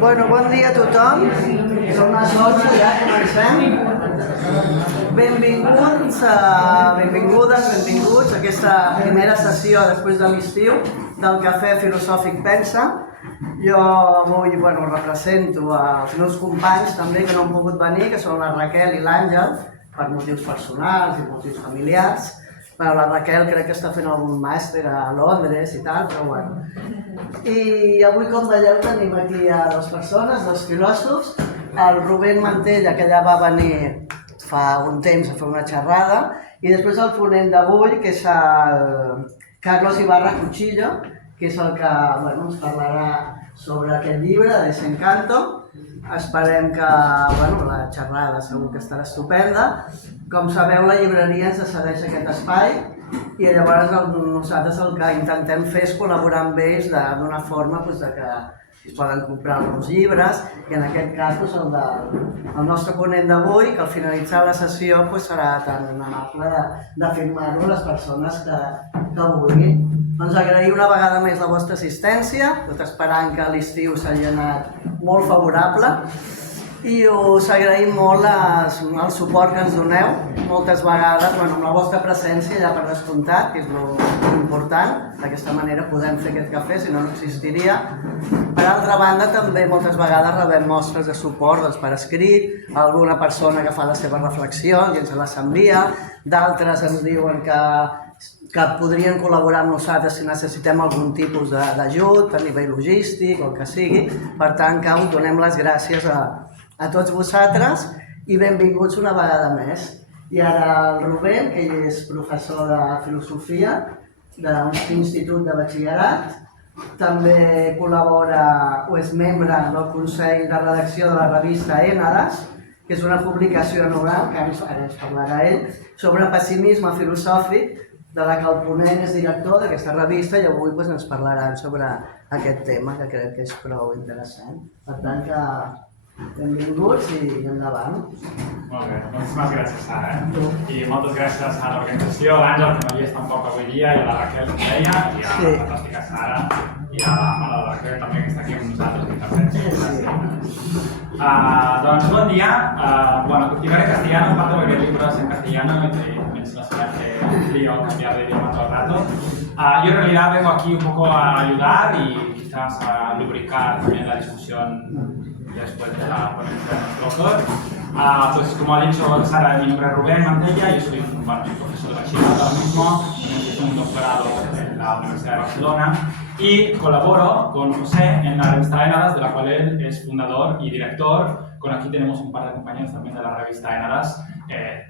Bueno, bon dia a tothom. Som les 11, ja comencem. Benvinguts, benvingudes, benvinguts a aquesta primera sessió després de l'estiu del Cafè Filosòfic Pensa. Jo avui represento els meus companys també que no han pogut venir, que són la Raquel i l'Àngel, per motius personals i motius familiars. Bueno, la Raquel crec que està fent algun màster a Londres i tal, però bueno. I avui, com veieu, tenim aquí a dues persones, dos filòsofs, el Rubén Mantella, que ja va venir fa un temps a fer una xerrada, i després el ponent d'avui, que és el Carlos Ibarra Cuchillo, que és el que ens parlarà sobre aquest llibre, Desencanto. Esperem que la xerrada segur que estarà estupenda. Com sabeu, la llibreria ens cedeix aquest espai i llavors nosaltres el que intentem fer és col·laborar amb ells d'una forma que es poden comprar alguns llibres, i en aquest cas el nostre ponent d'avui, que al finalitzar la sessió serà tan amable de firmar-ho a les persones que vulguin. Doncs agrair una vegada més la vostra assistència, tot esperant que l'estiu s'hagi anat molt favorable, i us agraïm molt el suport que ens doneu moltes vegades, amb la vostra presència ja per descomptat, que és l'important. D'aquesta manera podem fer aquest cafè, si no, no existiria. Per altra banda, també moltes vegades rebem mostres de suport per escrit, alguna persona que fa la seva reflexió i ens les envia, d'altres ens diuen que podrien col·laborar amb nosaltres si necessitem algun tipus d'ajut a nivell logístic o el que sigui. Per tant, que us donem les gràcies a tots vosaltres i benvinguts una vegada més. I ara el Rubén, que ell és professor de filosofia d'un institut de batxillerat, també col·labora o és membre del Consell de Redacció de la revista Ènades, que és una publicació anual, que ara ens parlarà ell, sobre pessimisme filosòfic, de la que el ponent és director d'aquesta revista, i avui ens parlaran sobre aquest tema, que crec que és prou interessant. Per tant, que benvinguts i endavant. Molt bé, moltíssimes gràcies, Sara. I moltes gràcies a l'organització, a l'Àngel, que no hi és tampoc avui dia, i a la Raquel, que deia, i a la fantàstica Sara, i a la Raquel també, que està aquí amb nosaltres, que també. Doncs bon día. Cultivar en castellano, parte porque el libro es en castellano y también se nos hace un lío cambiar de idioma todo el rato. Yo en realidad vengo aquí un poco a ayudar y quizás a lubricar también la discusión después de la ponencia de nuestro autor. Pues como ha dicho Sara, mi nombre es Rubén Mantella, yo soy un profesor de bachillerato ahora mismo, tengo un doctorado en la Universidad de Barcelona y colaboro con José en la revista Ènades, de la cual él es fundador y director. Aquí tenemos un par de compañeros también de la revista Ènades.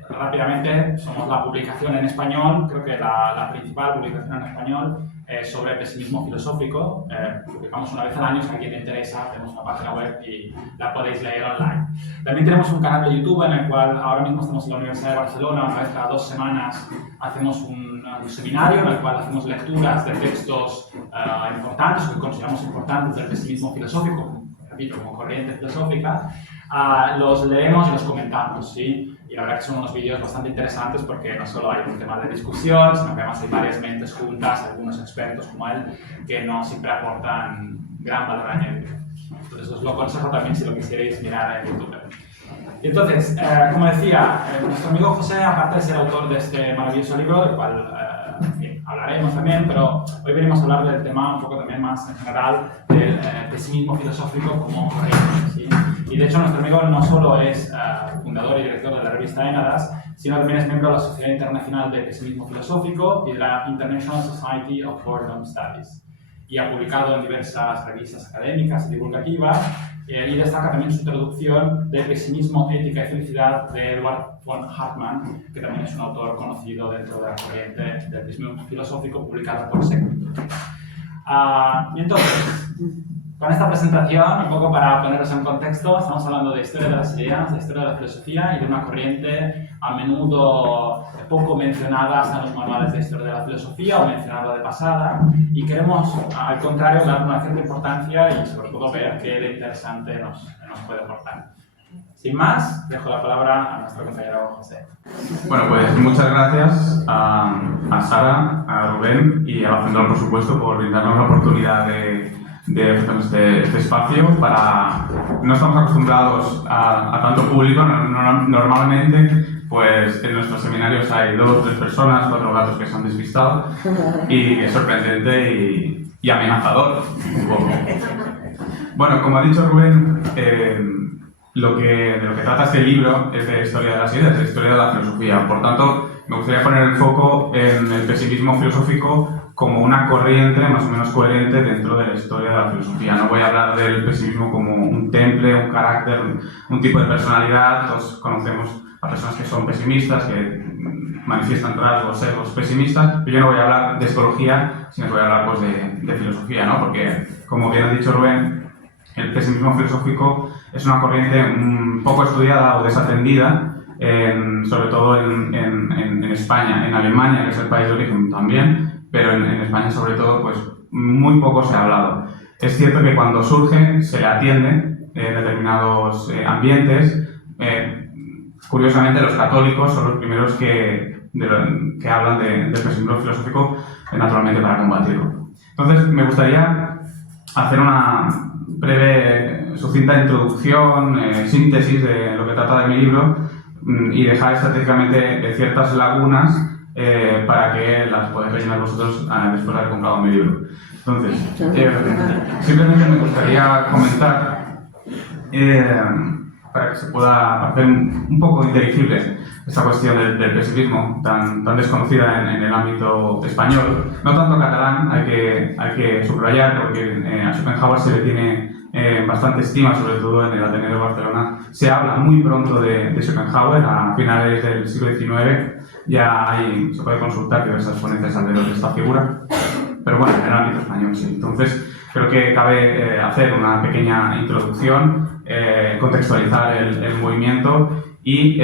Rápidamente, somos la publicación en español, creo que la principal publicación en español sobre pesimismo filosófico. Publicamos una vez al año, si a alguien le interesa, tenemos una página web y la podéis leer online. También tenemos un canal de YouTube en el cual ahora mismo estamos en la Universidad de Barcelona, una vez cada 2 semanas hacemos un seminario en el cual hacemos lecturas de textos importantes, que consideramos importantes del pesimismo filosófico, repito, como corriente filosófica. Los leemos y los comentamos, ¿sí? Y la verdad que son unos vídeos bastante interesantes porque no solo hay un tema de discusión, sino que además hay varias mentes juntas, algunos expertos como él, que no siempre aportan gran valor añadido. Entonces os lo aconsejo también si lo quisierais mirar en YouTube. Y entonces, como decía, nuestro amigo José, aparte de ser autor de este maravilloso libro, del cual hablaremos también, pero hoy venimos a hablar del tema un poco también más en general del pesimismo filosófico como corriente, ¿sí? Y de hecho nuestro amigo no solo es fundador y director de la revista Ènades, sino también es miembro de la Sociedad Internacional de Pesimismo Filosófico y de la International Society of Boredom Studies. Y ha publicado en diversas revistas académicas y divulgativas, y destaca también su traducción de Pesimismo, Ética y Felicidad de Edward von Hartmann, que también es un autor conocido dentro de la corriente del pesimismo filosófico, publicado por Século. Y entonces, con esta presentación, un poco para poneros en contexto, estamos hablando de historia de las ideas, de historia de la filosofía y de una corriente a menudo poco mencionada en los manuales de historia de la filosofía o mencionada de pasada, y queremos, al contrario, dar una cierta importancia y sobre todo ver qué de interesante nos puede aportar. Sin más, dejo la palabra a nuestro compañero José. Bueno, pues muchas gracias a Sara, a Rubén y a la Central, por supuesto, por brindarnos la oportunidad de ofrecernos este espacio. No estamos acostumbrados a tanto público. Normalmente, pues en nuestros seminarios hay 2 o 3 personas, 4 gatos que se han despistado, y es sorprendente y amenazador un poco. Bueno, como ha dicho Rubén, de lo que trata este libro es de historia de las ideas, de historia de la filosofía. Por tanto, me gustaría poner el foco en el pesimismo filosófico como una corriente más o menos coherente dentro de la historia de la filosofía. No voy a hablar del pesimismo como un temple, un carácter, un tipo de personalidad. Todos conocemos a personas que son pesimistas, que manifiestan rasgos, sesgos pesimistas, pero yo no voy a hablar de psicología, sino que voy a hablar pues, de filosofía, ¿no? Porque, como bien ha dicho Rubén, el pesimismo filosófico es una corriente un poco estudiada o desatendida, sobre todo en España, en Alemania, que es el país de origen también, pero en España sobre todo pues muy poco se ha hablado. Es cierto que cuando surge se le atiende en determinados ambientes. Curiosamente, los católicos son los primeros que hablan del pesimismo filosófico, naturalmente para combatirlo. Entonces, me gustaría hacer una breve, sucinta introducción, síntesis de lo que trata de mi libro y dejar estratégicamente ciertas lagunas para que las podáis rellenar vosotros después de haber comprado mi libro. Entonces, simplemente me gustaría comentar para que se pueda hacer un poco inteligible esta cuestión del pesimismo tan desconocida en el ámbito español, no tanto catalán, hay que subrayar, porque a Schopenhauer se le tiene bastante estima, sobre todo en el Ateneo de Barcelona. Se habla muy pronto de Schopenhauer, a finales del siglo XIX, ya se puede consultar diversas ponencias alrededor de esta figura, pero bueno, en el ámbito español sí. Entonces, creo que cabe hacer una pequeña introducción, contextualizar el movimiento y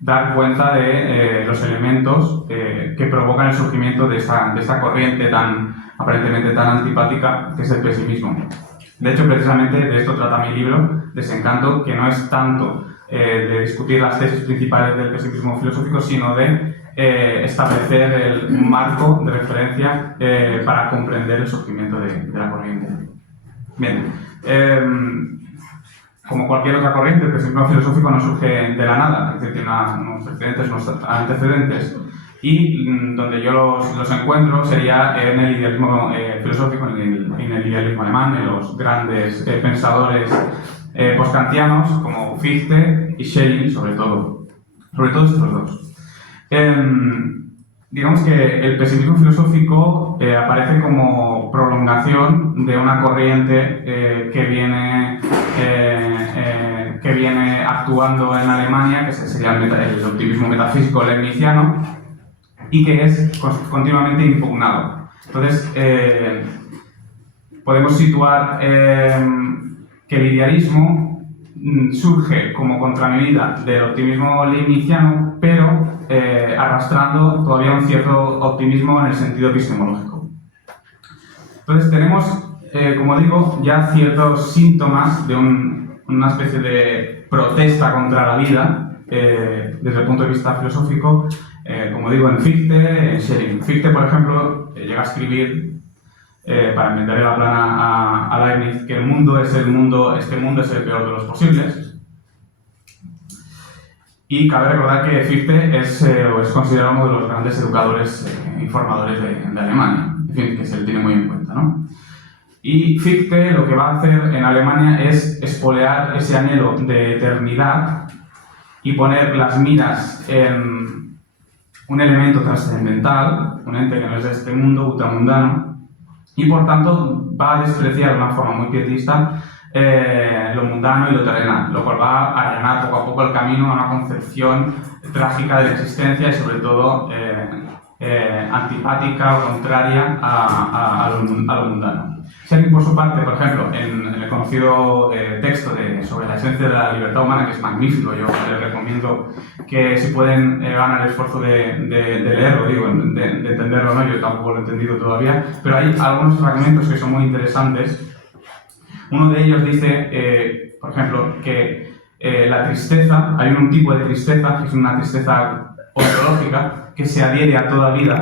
dar cuenta de los elementos que provocan el surgimiento de esta corriente aparentemente tan antipática que es el pesimismo. De hecho, precisamente de esto trata mi libro, Desencanto, que no es tanto de discutir las tesis principales del pesimismo filosófico, sino de establecer un marco de referencia para comprender el surgimiento de la corriente. Bien, como cualquier otra corriente, el pesimismo filosófico no surge de la nada, es decir, tiene unos precedentes, unos antecedentes, y donde yo los encuentro sería en el idealismo filosófico, en el idealismo alemán, en los grandes pensadores postkantianos como Fichte y Schelling, sobre todo estos dos. Digamos que el pesimismo filosófico aparece como prolongación de una corriente que viene actuando en Alemania, que sería el optimismo metafísico leibniziano, y que es continuamente impugnado. Entonces, podemos situar que el idealismo surge como contramedida del optimismo leibniziano, pero arrastrando todavía un cierto optimismo en el sentido epistemológico. Entonces tenemos, como digo, ya ciertos síntomas de una especie de protesta contra la vida desde el punto de vista filosófico, como digo, en Fichte, en Schelling. Fichte, por ejemplo, llega a escribir para inventarle la plana a Leibniz que este mundo es el peor de los posibles. Y cabe recordar que Fichte es considerado uno de los grandes educadores y formadores de Alemania, en fin, que se le tiene muy en cuenta, ¿no? Y Fichte lo que va a hacer en Alemania es espolear ese anhelo de eternidad y poner las miras en un elemento trascendental, un ente que no es de este mundo, ultramundano, y por tanto va a despreciar de una forma muy pietista lo mundano y lo terrenal, lo cual va a allanar poco a poco el camino a una concepción trágica de la existencia y sobre todo antipática o contraria a lo mundano. Schelling, por su parte, por ejemplo, en el conocido texto sobre la esencia de la libertad humana, que es magnífico, yo les recomiendo que si pueden hagan el esfuerzo de leerlo, de entenderlo, ¿no? Yo tampoco lo he entendido todavía, pero hay algunos fragmentos que son muy interesantes, Uno de ellos dice, por ejemplo, que la tristeza, hay un tipo de tristeza, que es una tristeza ontológica, que se adhiere a toda vida,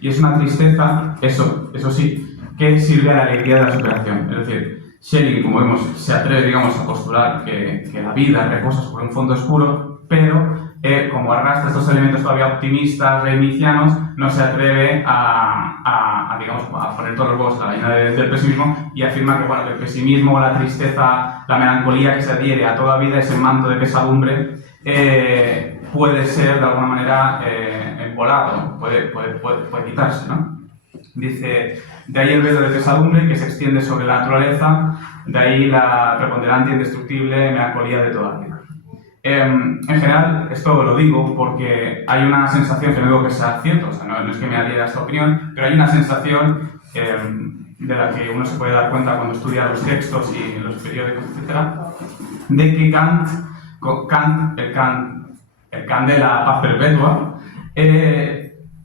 y es una tristeza, eso sí, que sirve a la alegría de la superación. Es decir, Schelling, como vemos, se atreve, digamos, a postular que la vida reposa sobre un fondo oscuro, pero como arrastra estos elementos todavía optimistas, reincianos, no se atreve digamos, a poner todos los huevos en la gallina del pesimismo y afirma que, bueno, que el pesimismo, la tristeza, la melancolía que se adhiere a toda vida, ese manto de pesadumbre, puede ser de alguna manera volado, puede quitarse, ¿no? Dice, de ahí el velo de pesadumbre que se extiende sobre la naturaleza, de ahí la preponderante, indestructible melancolía de toda vida. En general, esto lo digo porque hay una sensación, que no digo que sea cierto, o sea, no es que me adhiera a esta opinión, pero hay una sensación de la que uno se puede dar cuenta cuando estudia los textos y los periódicos, etc., de que el Kant de la paz perpetua,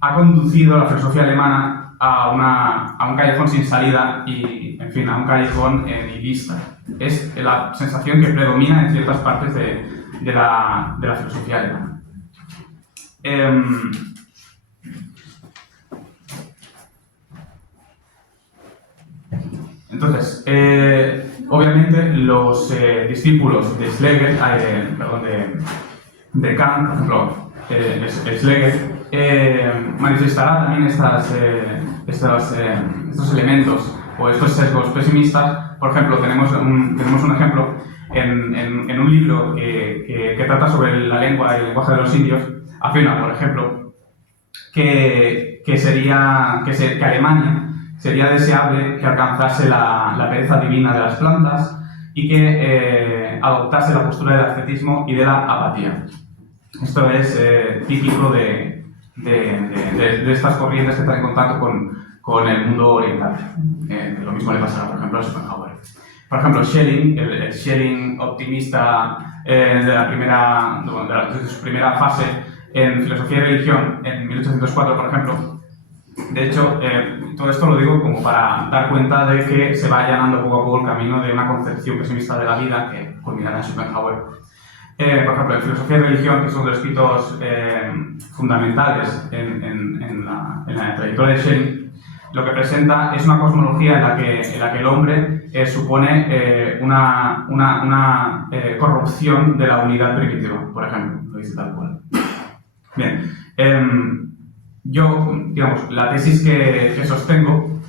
ha conducido a la filosofía alemana a un callejón sin salida y, en fin, a un callejón nihilista. Es la sensación que predomina en ciertas partes de la filosofía alemana. Entonces, obviamente los discípulos de Schlegel, de Kant, por ejemplo, Schlegel, manifestará también estos elementos o estos sesgos pesimistas. Por ejemplo, tenemos un ejemplo en un libro que trata sobre la lengua y el lenguaje de los indios. Afirma, por ejemplo, que Alemania sería deseable que alcanzase la pereza divina de las plantas y que adoptase la postura del ascetismo y de la apatía. Esto es típico de estas corrientes que están en contacto con el mundo oriental. Lo mismo le pasará, por ejemplo, a Schopenhauer. Por ejemplo, Schelling, el Schelling optimista de su primera fase en filosofía y religión, en 1804, por ejemplo. De hecho, todo esto lo digo como para dar cuenta de que se va allanando poco a poco el camino de una concepción pesimista de la vida que culminará en Schopenhauer. Por ejemplo, en filosofía y religión, que son los escritos fundamentales en la trayectoria de Schelling, lo que presenta es una cosmología en la que el hombre supone una corrupción de la unidad primitiva, por ejemplo, lo dice tal cual. Bien, yo, digamos, la tesis que sostengo,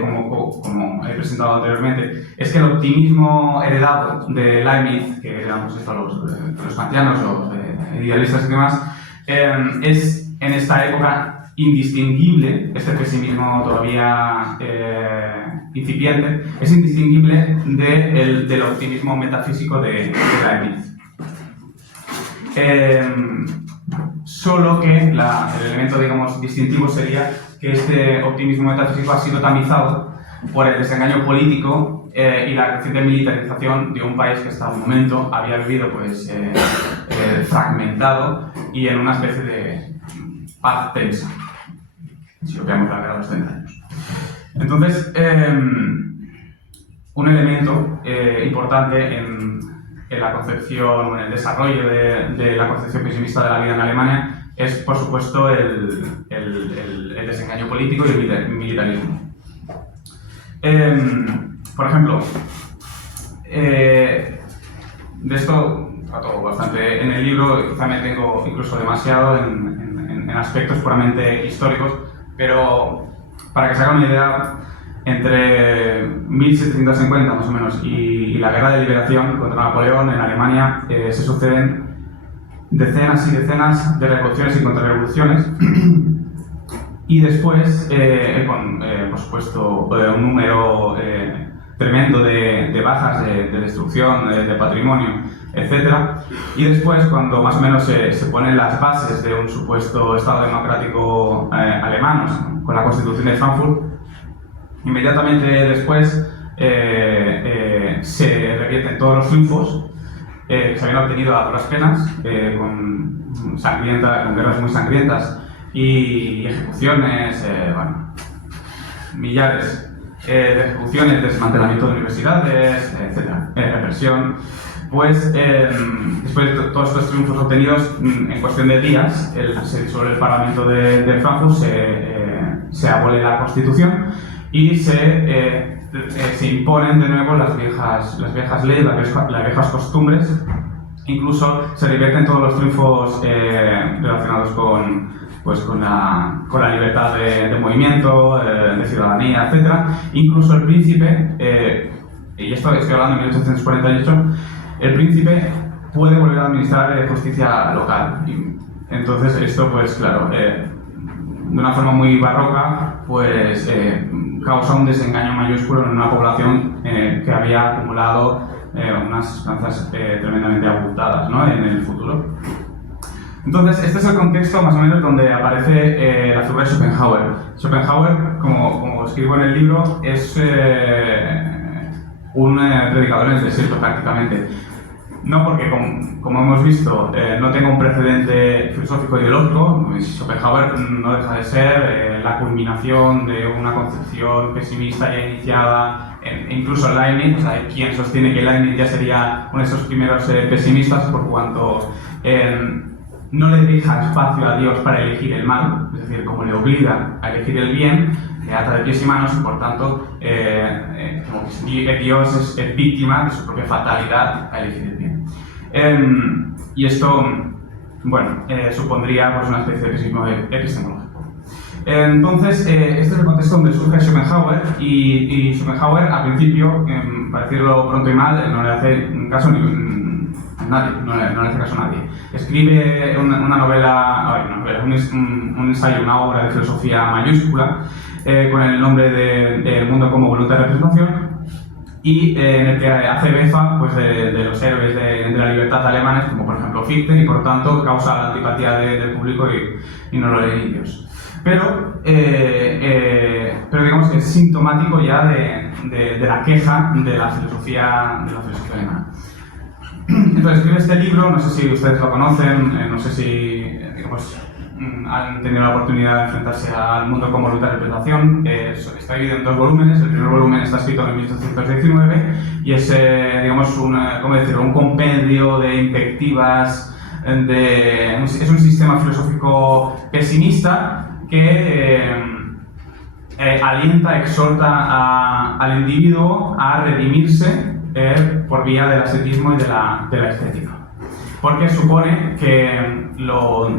como he presentado anteriormente, es que el optimismo heredado de Leibniz, que éramos los kantianos, los idealistas y demás, es en esta época indistinguible, este pesimismo todavía incipiente, es indistinguible del optimismo metafísico de Leibniz. Solo que el elemento, digamos, distintivo sería que este optimismo metafísico ha sido tamizado por el desengaño político y la creciente militarización de un país que hasta el momento había vivido pues, fragmentado y en una especie de paz tensa, si lo veamos la guerra de los 30 años. Entonces, un elemento importante en la concepción o en el desarrollo de la concepción pesimista de la vida en Alemania es, por supuesto, el desengaño político y el militarismo. Por ejemplo, de esto trato bastante en el libro, quizá me tengo incluso demasiado en aspectos puramente históricos, pero para que se hagan una idea, entre 1750 más o menos y la Guerra de Liberación contra Napoleón en Alemania se suceden decenas y decenas de revoluciones y contrarrevoluciones y después con por supuesto un número tremendo de bajas, de destrucción de patrimonio, etc. Y después, cuando más o menos se ponen las bases de un supuesto Estado democrático alemán con la Constitución de Frankfurt, inmediatamente después se revierten todos los triunfos que se habían obtenido a duras penas, con guerras muy sangrientas y ejecuciones, bueno, millares de ejecuciones, desmantelamiento de universidades, etc., represión. Pues después de todos estos triunfos obtenidos, en cuestión de días, se disuelve el Parlamento de Frankfurt, se abole la Constitución y se imponen de nuevo las viejas leyes, las viejas costumbres. Incluso se revierten todos los triunfos relacionados con la libertad de movimiento, de ciudadanía, etc. Incluso el príncipe, y esto estoy hablando de 1848, el príncipe puede volver a administrar justicia local. Y entonces esto, pues claro, de una forma muy barroca, pues causa un desengaño mayúsculo en una población que había acumulado unas esperanzas tremendamente abultadas, ¿no?, en el futuro. Entonces, este es el contexto más o menos donde aparece la figura de Schopenhauer. Schopenhauer, como escribo en el libro, es un predicador en el desierto prácticamente. No porque, como hemos visto, no tenga un precedente filosófico ideológico. Schopenhauer no deja de ser la culminación de una concepción pesimista ya iniciada. Incluso Leibniz, o sea, hay quien sostiene que Leibniz ya sería uno de esos primeros pesimistas por cuanto no le deja espacio a Dios para elegir el mal, es decir, como le obliga a elegir el bien, le ata de pies y manos y por tanto como que Dios es víctima de su propia fatalidad a elegir el bien. Y esto, bueno, supondría pues, una especie de pesimismo epistemológico. Entonces, este es el contexto donde surge Schopenhauer y Schopenhauer, al principio, para decirlo pronto y mal, no le hace caso a nadie, no le hace caso a nadie. Escribe una novela, un ensayo, una obra de filosofía mayúscula con el nombre de El mundo como voluntad de representación y en el que hace befa pues, de los héroes de la libertad alemanes, como por ejemplo Fichte, y por tanto causa la antipatía del público y no lo leen ellos. Pero digamos que es sintomático ya de la queja de la filosofía alemana. Entonces escribe este libro, no sé si ustedes lo conocen, no sé si digamos, han tenido la oportunidad de enfrentarse al mundo como voluntad de interpretación. Está dividido en 2 volúmenes. El primer volumen está escrito en 1819 y es digamos un compendio de invectivas, es un sistema filosófico pesimista que alienta, exhorta al individuo a redimirse por vía del ascetismo y de la estética. Porque supone que lo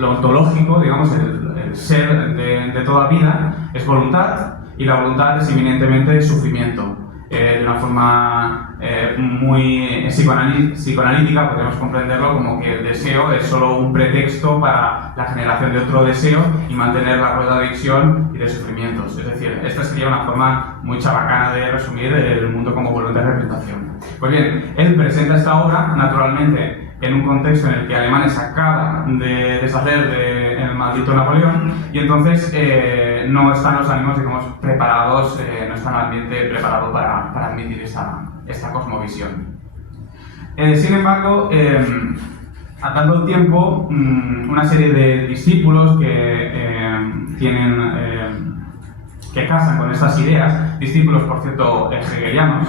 ontológico, digamos, el ser de toda vida, es voluntad, y la voluntad es eminentemente sufrimiento. De una forma muy psicoanalítica podemos comprenderlo como que el deseo es solo un pretexto para la generación de otro deseo y mantener la rueda de adicción y de sufrimientos. Es decir, esta sería una forma muy chabacana de resumir el mundo como voluntad de representación. Pues bien, él presenta esta obra, naturalmente, en un contexto en el que Alemania se acaba de deshacer del maldito Napoleón y entonces no están los ánimos, digamos, preparados, no está el ambiente preparado para admitir esta cosmovisión. Sin embargo, a tanto tiempo, una serie de discípulos que casan con estas ideas, discípulos, por cierto, hegelianos,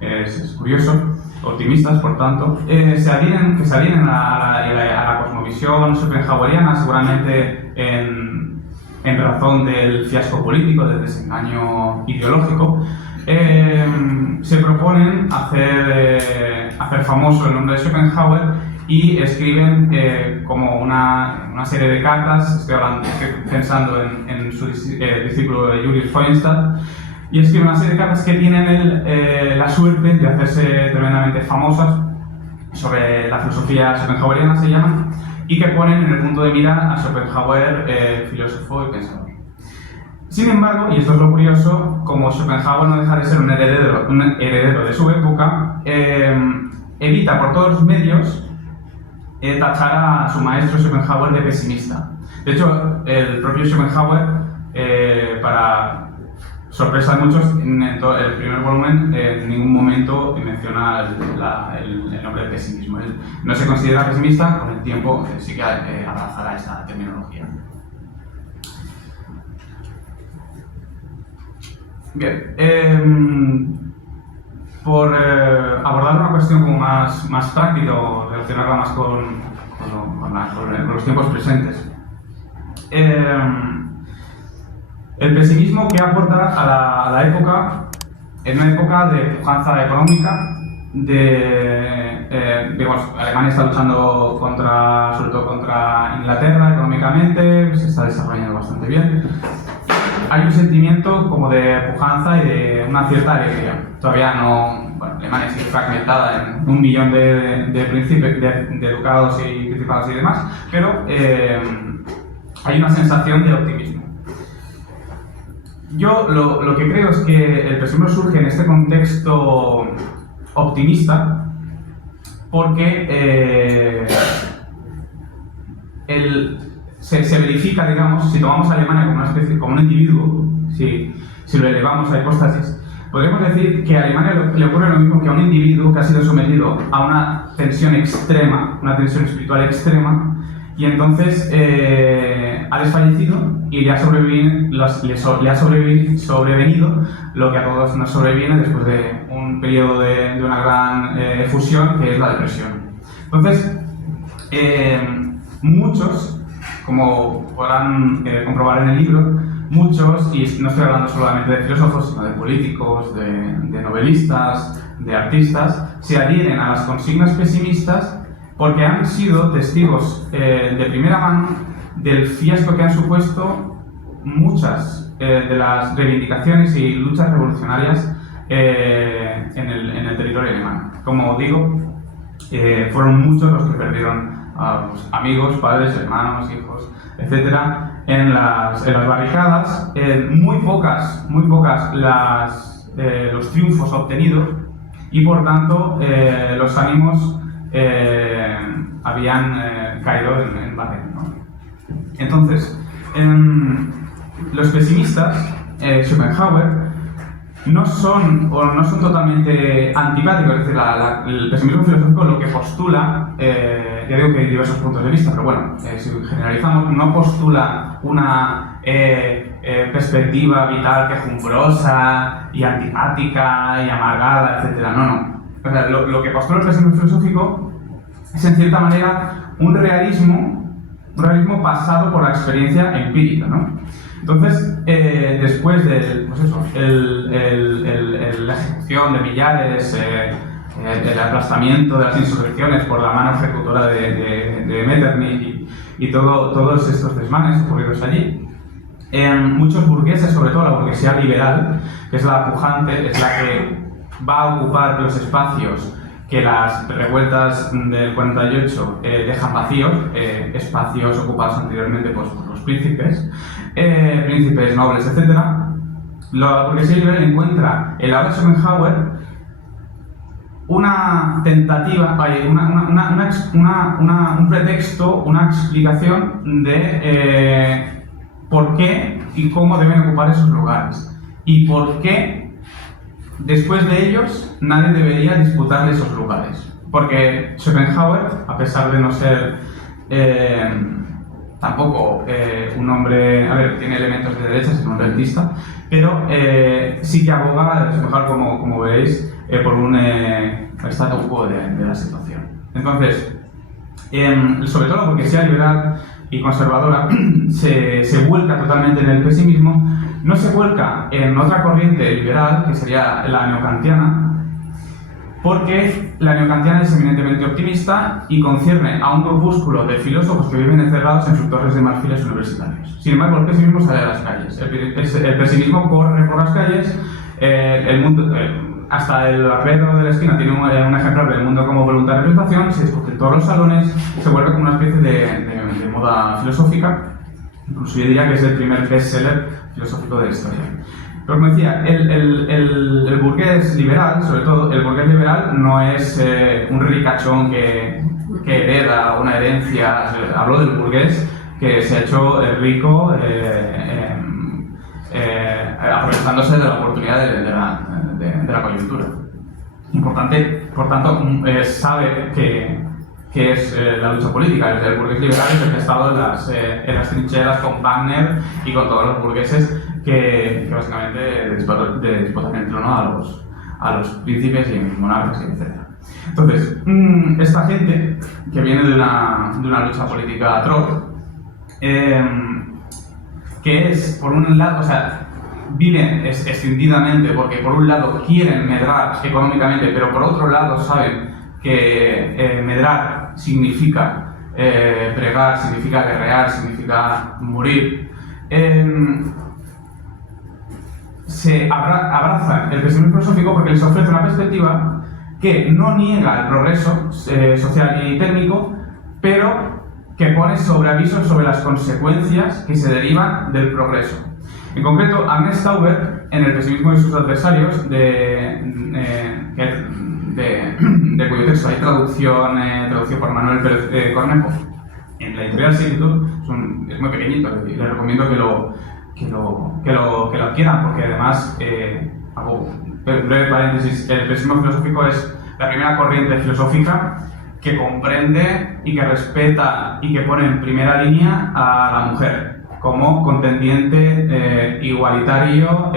es curioso, optimistas, por tanto, se adhieren a la cosmovisión schopenhaueriana, seguramente en razón del fiasco político, del desengaño ideológico. Se proponen hacer famoso el nombre de Schopenhauer y escriben como una serie de cartas. Estoy pensando en su discípulo Julius Freudenstadt, y escribe una serie de cartas que tienen la suerte de hacerse tremendamente famosas sobre la filosofía schopenhaueriana, se llaman, y que ponen en el punto de mira a Schopenhauer, filósofo y pensador. Sin embargo, y esto es lo curioso, como Schopenhauer no deja de ser un heredero de su época, evita por todos los medios tachar a su maestro Schopenhauer de pesimista. De hecho, el propio Schopenhauer, para sorpresa de muchos, en el primer volumen en ningún momento menciona el nombre de pesimismo. Él no se considera pesimista, con el tiempo sí que abrazará esta terminología. Bien. Por abordar una cuestión como más práctica o relacionarla más con los tiempos presentes. El pesimismo que aporta a la época, en una época de pujanza económica, digamos, Alemania está luchando sobre todo contra Inglaterra económicamente, se está desarrollando bastante bien. Hay un sentimiento como de pujanza y de una cierta alegría. Todavía no, bueno, Alemania sigue fragmentada en 1 millón de ducados y principados y demás, pero hay una sensación de optimismo. Yo lo que creo es que el pesimismo surge en este contexto optimista porque se verifica, digamos, si tomamos a Alemania como una especie, como un individuo, si lo elevamos a hipóstasis, podríamos decir que a Alemania le ocurre lo mismo que a un individuo que ha sido sometido a una tensión extrema, una tensión espiritual extrema, y entonces ha desfallecido y le ha sobrevenido lo que a todos nos sobreviene después de un periodo de una gran efusión, que es la depresión. Entonces, muchos, como podrán comprobar en el libro, muchos, y no estoy hablando solamente de filósofos, sino de políticos, de novelistas, de artistas, se adhieren a las consignas pesimistas porque han sido testigos de primera mano del fiasco que han supuesto muchas de las reivindicaciones y luchas revolucionarias en el territorio alemán. Como digo, fueron muchos los que perdieron a amigos, padres, hermanos, hijos, etcétera, en las barricadas. Muy pocas los triunfos obtenidos, y por tanto los ánimos habían caído en baten, ¿no? Entonces, los pesimistas, Schopenhauer, no son totalmente antipáticos, es decir, el pesimismo filosófico lo que postula, ya digo que hay diversos puntos de vista, pero bueno, si generalizamos, no postula una perspectiva vital quejumbrosa y antipática y amargada, etc. No. O sea, lo que postula el pesimismo filosófico es, en cierta manera, un realismo pasado por la experiencia empírica, ¿no? Entonces, después de la ejecución de millares, el aplastamiento de las insurrecciones por la mano ejecutora de Metternich y todos estos desmanes ocurridos allí, muchos burgueses, sobre todo la burguesía liberal, que es la pujante, es la que va a ocupar los espacios que las revueltas del 48 dejan vacíos, espacios ocupados anteriormente por los príncipes nobles, etc. La burguesía liberal encuentra en la obra de Schopenhauer una tentativa, un pretexto, una explicación de por qué y cómo deben ocupar esos lugares y por qué después de ellos nadie debería disputar de esos lugares. Porque Schopenhauer, a pesar de no ser tampoco un hombre, tiene elementos de derecha, es un hombre artista, pero sí que aboga, Schopenhauer, como veis, por un statu quo de la situación. Entonces, sobre todo la burguesía liberal y conservadora se vuelca totalmente en el pesimismo. No se vuelca en otra corriente liberal, que sería la neokantiana, porque la neokantiana es eminentemente optimista y concierne a un grupúsculo de filósofos que viven encerrados en sus torres de marfiles universitarios. Sin embargo, el pesimismo sale a las calles. El pesimismo corre por las calles. El mundo, hasta el barbero de la esquina tiene un ejemplar del mundo como voluntad de representación, se discute en todos los salones, se vuelve como una especie de moda filosófica. Incluso yo diría que es el primer bestseller filosófico de la historia. Pero como decía, el burgués liberal, sobre todo, el burgués liberal no es un ricachón que hereda una herencia. Hablo del burgués que se ha hecho rico aprovechándose de la oportunidad de la coyuntura. Importante, por tanto, sabe que es la lucha política. El burgués liberal es el que ha estado en las trincheras con Wagner y con todos los burgueses que básicamente despotan el trono a los príncipes y monarcas, etc. Entonces, esta gente que viene de una lucha política atroz, que es, por un lado, o sea, viven extendidamente porque por un lado quieren medrar económicamente, pero por otro lado saben que medrar significa pregar, significa guerrear, significa morir. Se abrazan el pesimismo filosófico porque les ofrece una perspectiva que no niega el progreso social y técnico, pero que pone sobre aviso sobre las consecuencias que se derivan del progreso. En concreto, Agnes Tauber, en El pesimismo de sus adversarios, cuyo texto hay traducción por Manuel Pérez Cornejo, en la editorial Similitud, es muy pequeñito y les recomiendo que lo adquieran, porque además, hago breve paréntesis, el pesimismo filosófico es la primera corriente filosófica que comprende y que respeta y que pone en primera línea a la mujer como contendiente igualitario,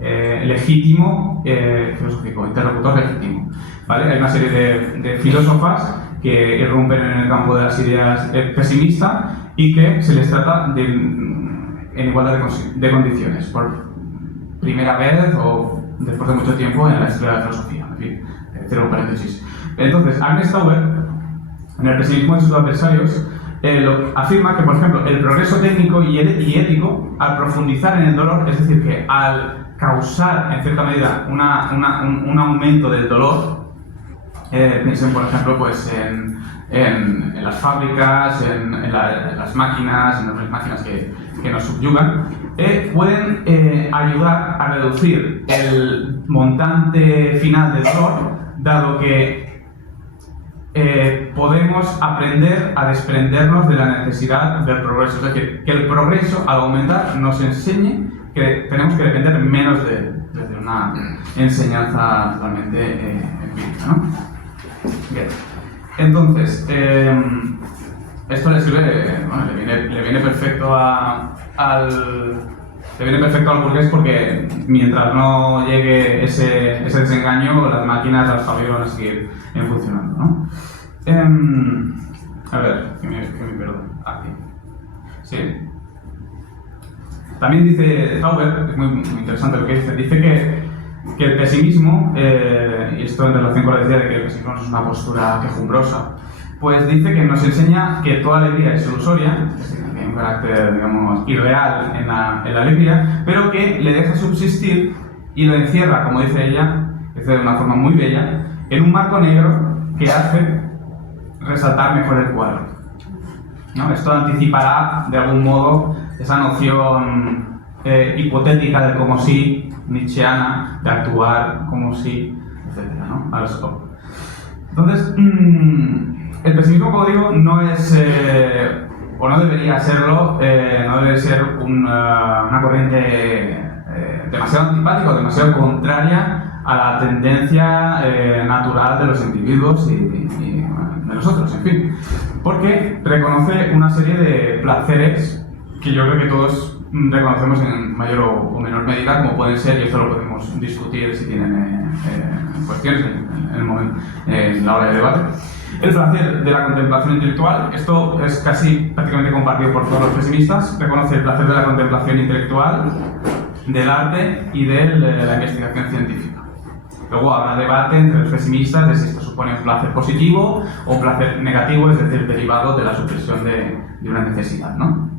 legítimo, filosófico, interlocutor legítimo. ¿Vale? Hay una serie de filósofas que irrumpen en el campo de las ideas pesimistas y que se les trata en igualdad de condiciones, por primera vez o después de mucho tiempo en la historia de la filosofía. En fin, cierro paréntesis. Entonces, Agnes Tauber, en El pesimismo de sus adversarios, afirma que, por ejemplo, el progreso técnico y ético, al profundizar en el dolor, es decir, que al causar, en cierta medida, un aumento del dolor, piensen, por ejemplo, pues en las fábricas, en las máquinas, en las máquinas que nos subyugan, pueden ayudar a reducir el montante final del dolor, dado que podemos aprender a desprendernos de la necesidad del progreso. Es decir, que el progreso, al aumentar, nos enseñe que tenemos que depender menos de una enseñanza totalmente empírica, ¿no? Bien. Entonces, esto le sirve, bueno, le viene perfecto al burgués, porque mientras no llegue ese desengaño, las máquinas, las fábricas van a seguir funcionando, ¿no? A ver, que me pierdo. Aquí. Sí. También dice Tauber, es muy interesante lo que dice que el pesimismo, y esto en relación con la idea de que el pesimismo no es una postura quejumbrosa, pues dice que nos enseña que toda alegría es ilusoria, es decir, que tiene un carácter, digamos, irreal en la alegría, pero que le deja subsistir y lo encierra, como dice ella, de una forma muy bella, en un marco negro que hace resaltar mejor el cuadro, ¿no? Esto anticipará, de algún modo, esa noción hipotética del como si, nietzscheana, de actuar como si, etc., ¿no? Entonces, el pesimismo, como digo, no es, o no debería serlo, no debe ser una corriente demasiado antipática o demasiado contraria a la tendencia natural de los individuos y de nosotros, en fin. Porque reconoce una serie de placeres que yo creo que todos reconocemos en mayor o menor medida, como pueden ser, y esto lo podemos discutir si tienen cuestiones en el momento, en la hora de debate. El placer de la contemplación intelectual, esto es casi prácticamente compartido por todos los pesimistas, reconoce el placer de la contemplación intelectual, del arte y de la investigación científica. Luego habrá debate entre los pesimistas de si esto supone un placer positivo o un placer negativo, es decir, derivado de la supresión de una necesidad, ¿no?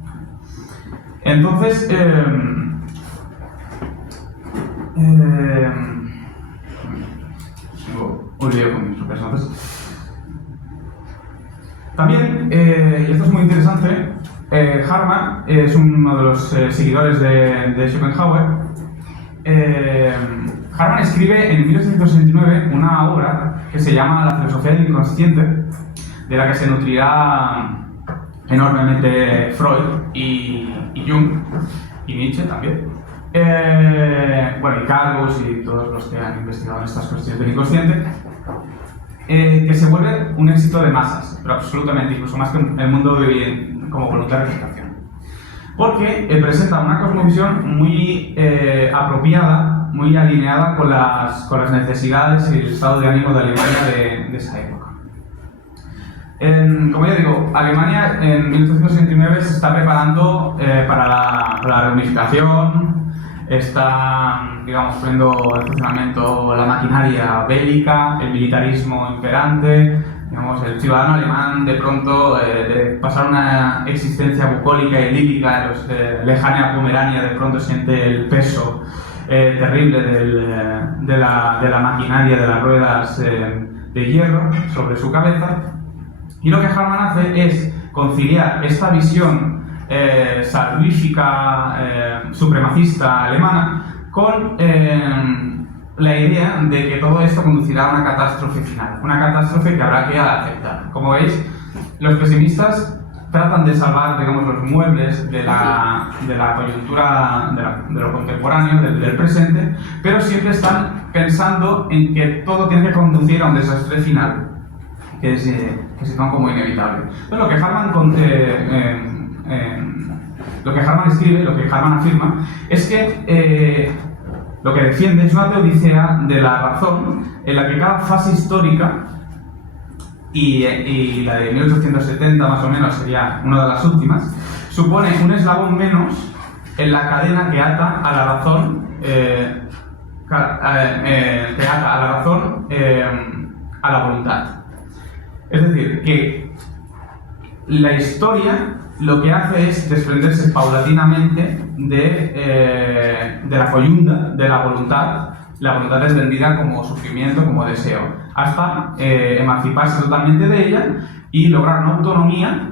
Entonces, tengo un lío con mis propias notas. También, y esto es muy interesante, Harman es uno de los seguidores de Schopenhauer. Harman escribe en 1869 una obra que se llama La filosofía del inconsciente, de la que se nutrirá enormemente Freud y Jung, y Nietzsche también. Bueno, y Carlos y todos los que han investigado en estas cuestiones del inconsciente, que se vuelve un éxito de masas, pero absolutamente, incluso más que el mundo como voluntad de recitación. porque presenta una cosmovisión muy apropiada, muy alineada con las necesidades y el estado de ánimo de Alemania de esa época. Como ya digo, Alemania en 1869 se está preparando para la reunificación, está, digamos, poniendo en funcionamiento la maquinaria bélica, el militarismo imperante. Digamos, el ciudadano alemán de pronto, de pasar una existencia bucólica y lírica en los lejana Pomerania, de pronto siente el peso terrible de la maquinaria, de las ruedas de hierro sobre su cabeza. Y lo que Hartmann hace es conciliar esta visión salvífica, supremacista alemana con la idea de que todo esto conducirá a una catástrofe final, una catástrofe que habrá que aceptar. Como veis, los pesimistas tratan de salvar, digamos, los muebles de la coyuntura de lo contemporáneo, del presente, pero siempre están pensando en que todo tiene que conducir a un desastre final, que se toma como inevitable. Entonces, lo que Hartmann escribe, lo que Hartmann afirma, es que lo que defiende es una teodicea de la razón en la que cada fase histórica, y la de 1870 más o menos sería una de las últimas, supone un eslabón menos en la cadena que ata a la razón, a la voluntad. Es decir, que la historia lo que hace es desprenderse paulatinamente de la coyunda, de la voluntad. La voluntad es entendida como sufrimiento, como deseo, hasta emanciparse totalmente de ella y lograr una autonomía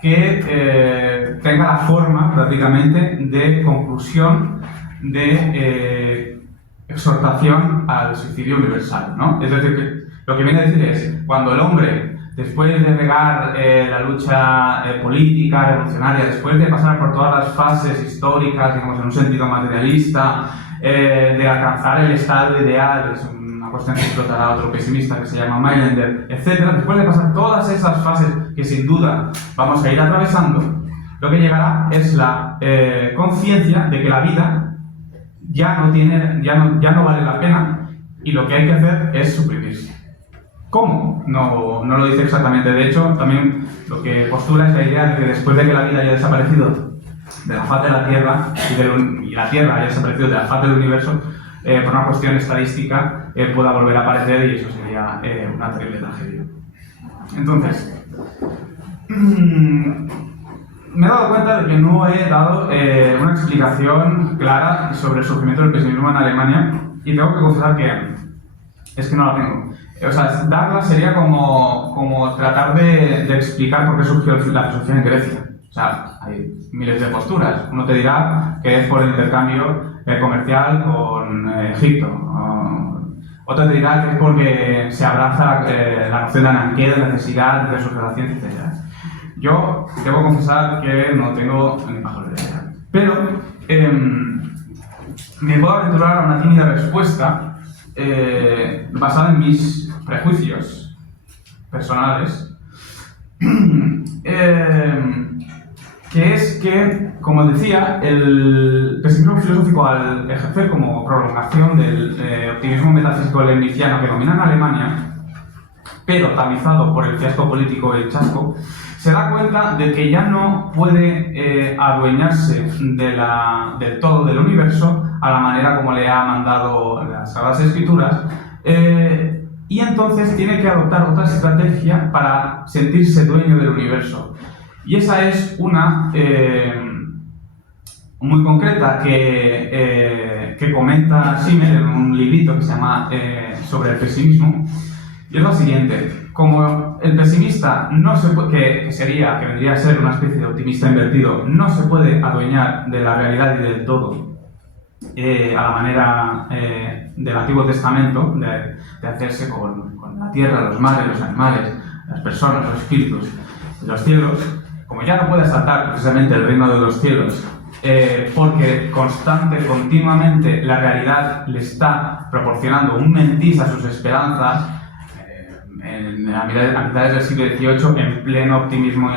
que tenga la forma prácticamente de conclusión, de exhortación al suicidio universal, ¿no? Es decir, que lo que viene a decir es, cuando el hombre, después de negar la lucha política, revolucionaria, después de pasar por todas las fases históricas, digamos, en un sentido materialista, de alcanzar el estado ideal, que es una cuestión que explotará otro pesimista que se llama Mailänder, etc., después de pasar todas esas fases que sin duda vamos a ir atravesando, lo que llegará es la conciencia de que la vida ya no vale la pena y lo que hay que hacer es suprimirse. ¿Cómo? No lo dice exactamente. De hecho, también lo que postula es la idea de que después de que la vida haya desaparecido de la faz de la Tierra y la Tierra haya desaparecido de la faz del universo, por una cuestión estadística, pueda volver a aparecer y eso sería una terrible tragedia. Entonces, me he dado cuenta de que no he dado una explicación clara sobre el surgimiento del pesimismo en Alemania y tengo que confesar que es que no la tengo. O sea, darla sería como tratar de explicar por qué surgió la filosofía en Grecia. O sea, hay miles de posturas. Uno te dirá que es por el intercambio comercial con Egipto. Otro te dirá que es porque se abraza la noción de anarquía, de necesidad, de resurgir la ciencia, etc. Yo debo confesar que no tengo ni mejor idea. Pero me puedo aventurar a una tímida respuesta basada en mis prejuicios personales, que es que, como decía, el pesimismo filosófico, al ejercer como prolongación del optimismo metafísico leibniziano que domina en Alemania, pero tamizado por el fiasco político y el chasco, se da cuenta de que ya no puede adueñarse del todo del universo a la manera como le ha mandado las Sagradas Escrituras, y entonces tiene que adoptar otra estrategia para sentirse dueño del universo. Y esa es una muy concreta que comenta Simmel en un librito que se llama sobre el pesimismo, y es la siguiente. Como el pesimista no se puede, que vendría a ser una especie de optimista invertido, no se puede adueñar de la realidad y del todo a la manera del Antiguo Testamento, de hacerse con la tierra, los mares, los animales, las personas, los espíritus, los cielos. Como ya no puede saltar precisamente el reino de los cielos, porque continuamente la realidad le está proporcionando un mentis a sus esperanzas, a mitades del siglo XVIII, en pleno optimismo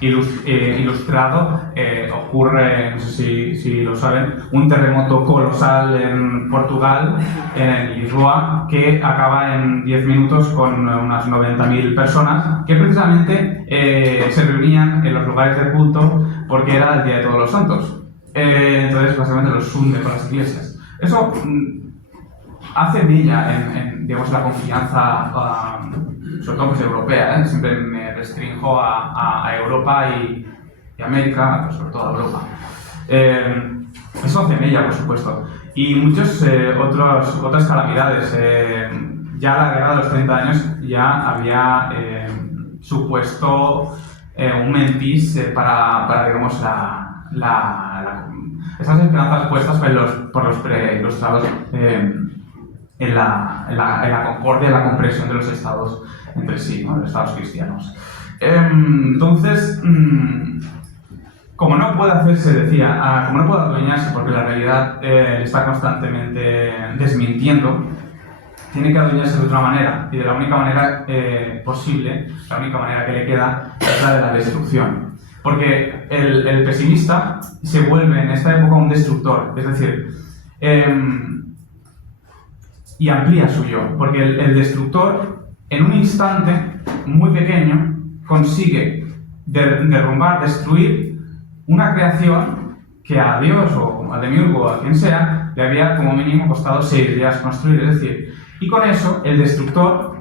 ilustrado, ocurre, no sé si lo saben, un terremoto colosal en Portugal, en Lisboa, que acaba en 10 minutos con unas 90.000 personas que precisamente se reunían en los lugares de culto porque era el Día de Todos los Santos. Entonces, básicamente los hunde con las iglesias. Eso hace mella en digamos, la confianza, sobre todo pues, europea. Siempre me restringo a Europa y América, pero sobre todo a Europa. Eso hace mella, por supuesto. Y muchas otras calamidades. Ya la guerra de los 30 años ya había supuesto un mentis para digamos, esas esperanzas puestas por los preilustrados en la concordia, en la comprensión de los estados entre sí, ¿no? Los estados cristianos. Entonces, como no puede hacerse, como no puede adueñarse porque la realidad le está constantemente desmintiendo, tiene que adueñarse de otra manera, y de la única manera posible, la única manera que le queda es la de la destrucción. Porque el pesimista se vuelve en esta época un destructor, es decir, y amplía su yo, porque el destructor en un instante muy pequeño consigue derrumbar, destruir una creación que a Dios o a Demiurgo o a quien sea le había como mínimo costado 6 días construir, es decir, y con eso el destructor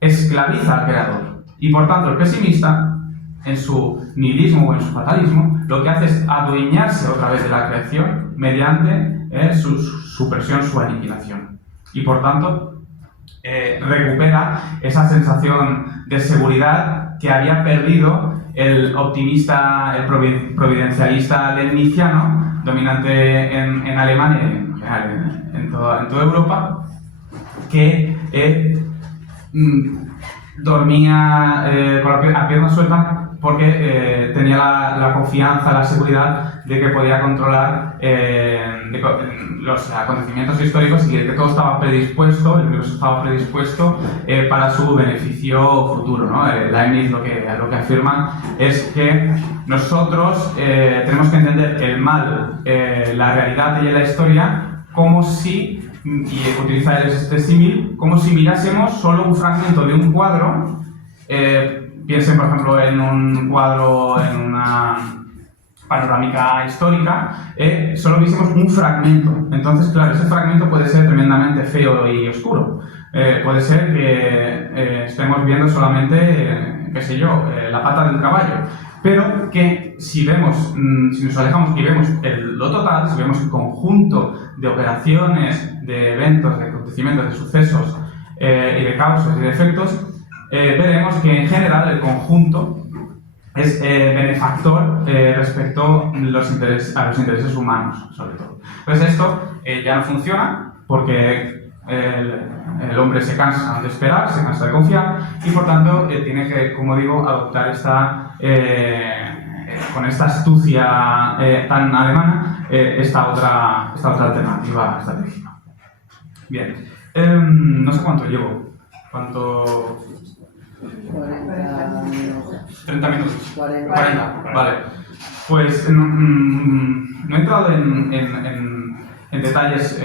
esclaviza al creador, y por tanto el pesimista en su nihilismo o en su fatalismo, lo que hace es adueñarse otra vez de la creación mediante su supresión, su aniquilación. Y por tanto, recupera esa sensación de seguridad que había perdido el optimista, el providencialista leibniziano, dominante en Alemania y en general en toda Europa, que dormía con la pierna suelta porque tenía la confianza, la seguridad de que podía controlar los acontecimientos históricos y de que todo estaba predispuesto, el universo estaba predispuesto para su beneficio futuro, ¿no? Leibniz lo que afirma es que nosotros tenemos que entender el mal, la realidad y la historia como si, y utiliza este símil, como si mirásemos solo un fragmento de un cuadro. Piensen, por ejemplo, en un cuadro, en una panorámica histórica, solo viésemos un fragmento. Entonces, claro, ese fragmento puede ser tremendamente feo y oscuro. Puede ser que estemos viendo solamente, qué sé yo, la pata de un caballo. Pero que si nos alejamos y vemos lo total, si vemos el conjunto de operaciones, de eventos, de acontecimientos, de sucesos y de causas y de efectos, veremos que en general el conjunto es benefactor respecto a los intereses humanos, sobre todo. Entonces esto ya no funciona porque el hombre se cansa de esperar, se cansa de confiar y por tanto tiene que, como digo, adoptar con esta astucia tan alemana esta otra alternativa estratégica. Bien, no sé cuánto llevo. ¿Cuánto? 40 minutos. 30 minutos. 40. Vale. Pues no he entrado en detalles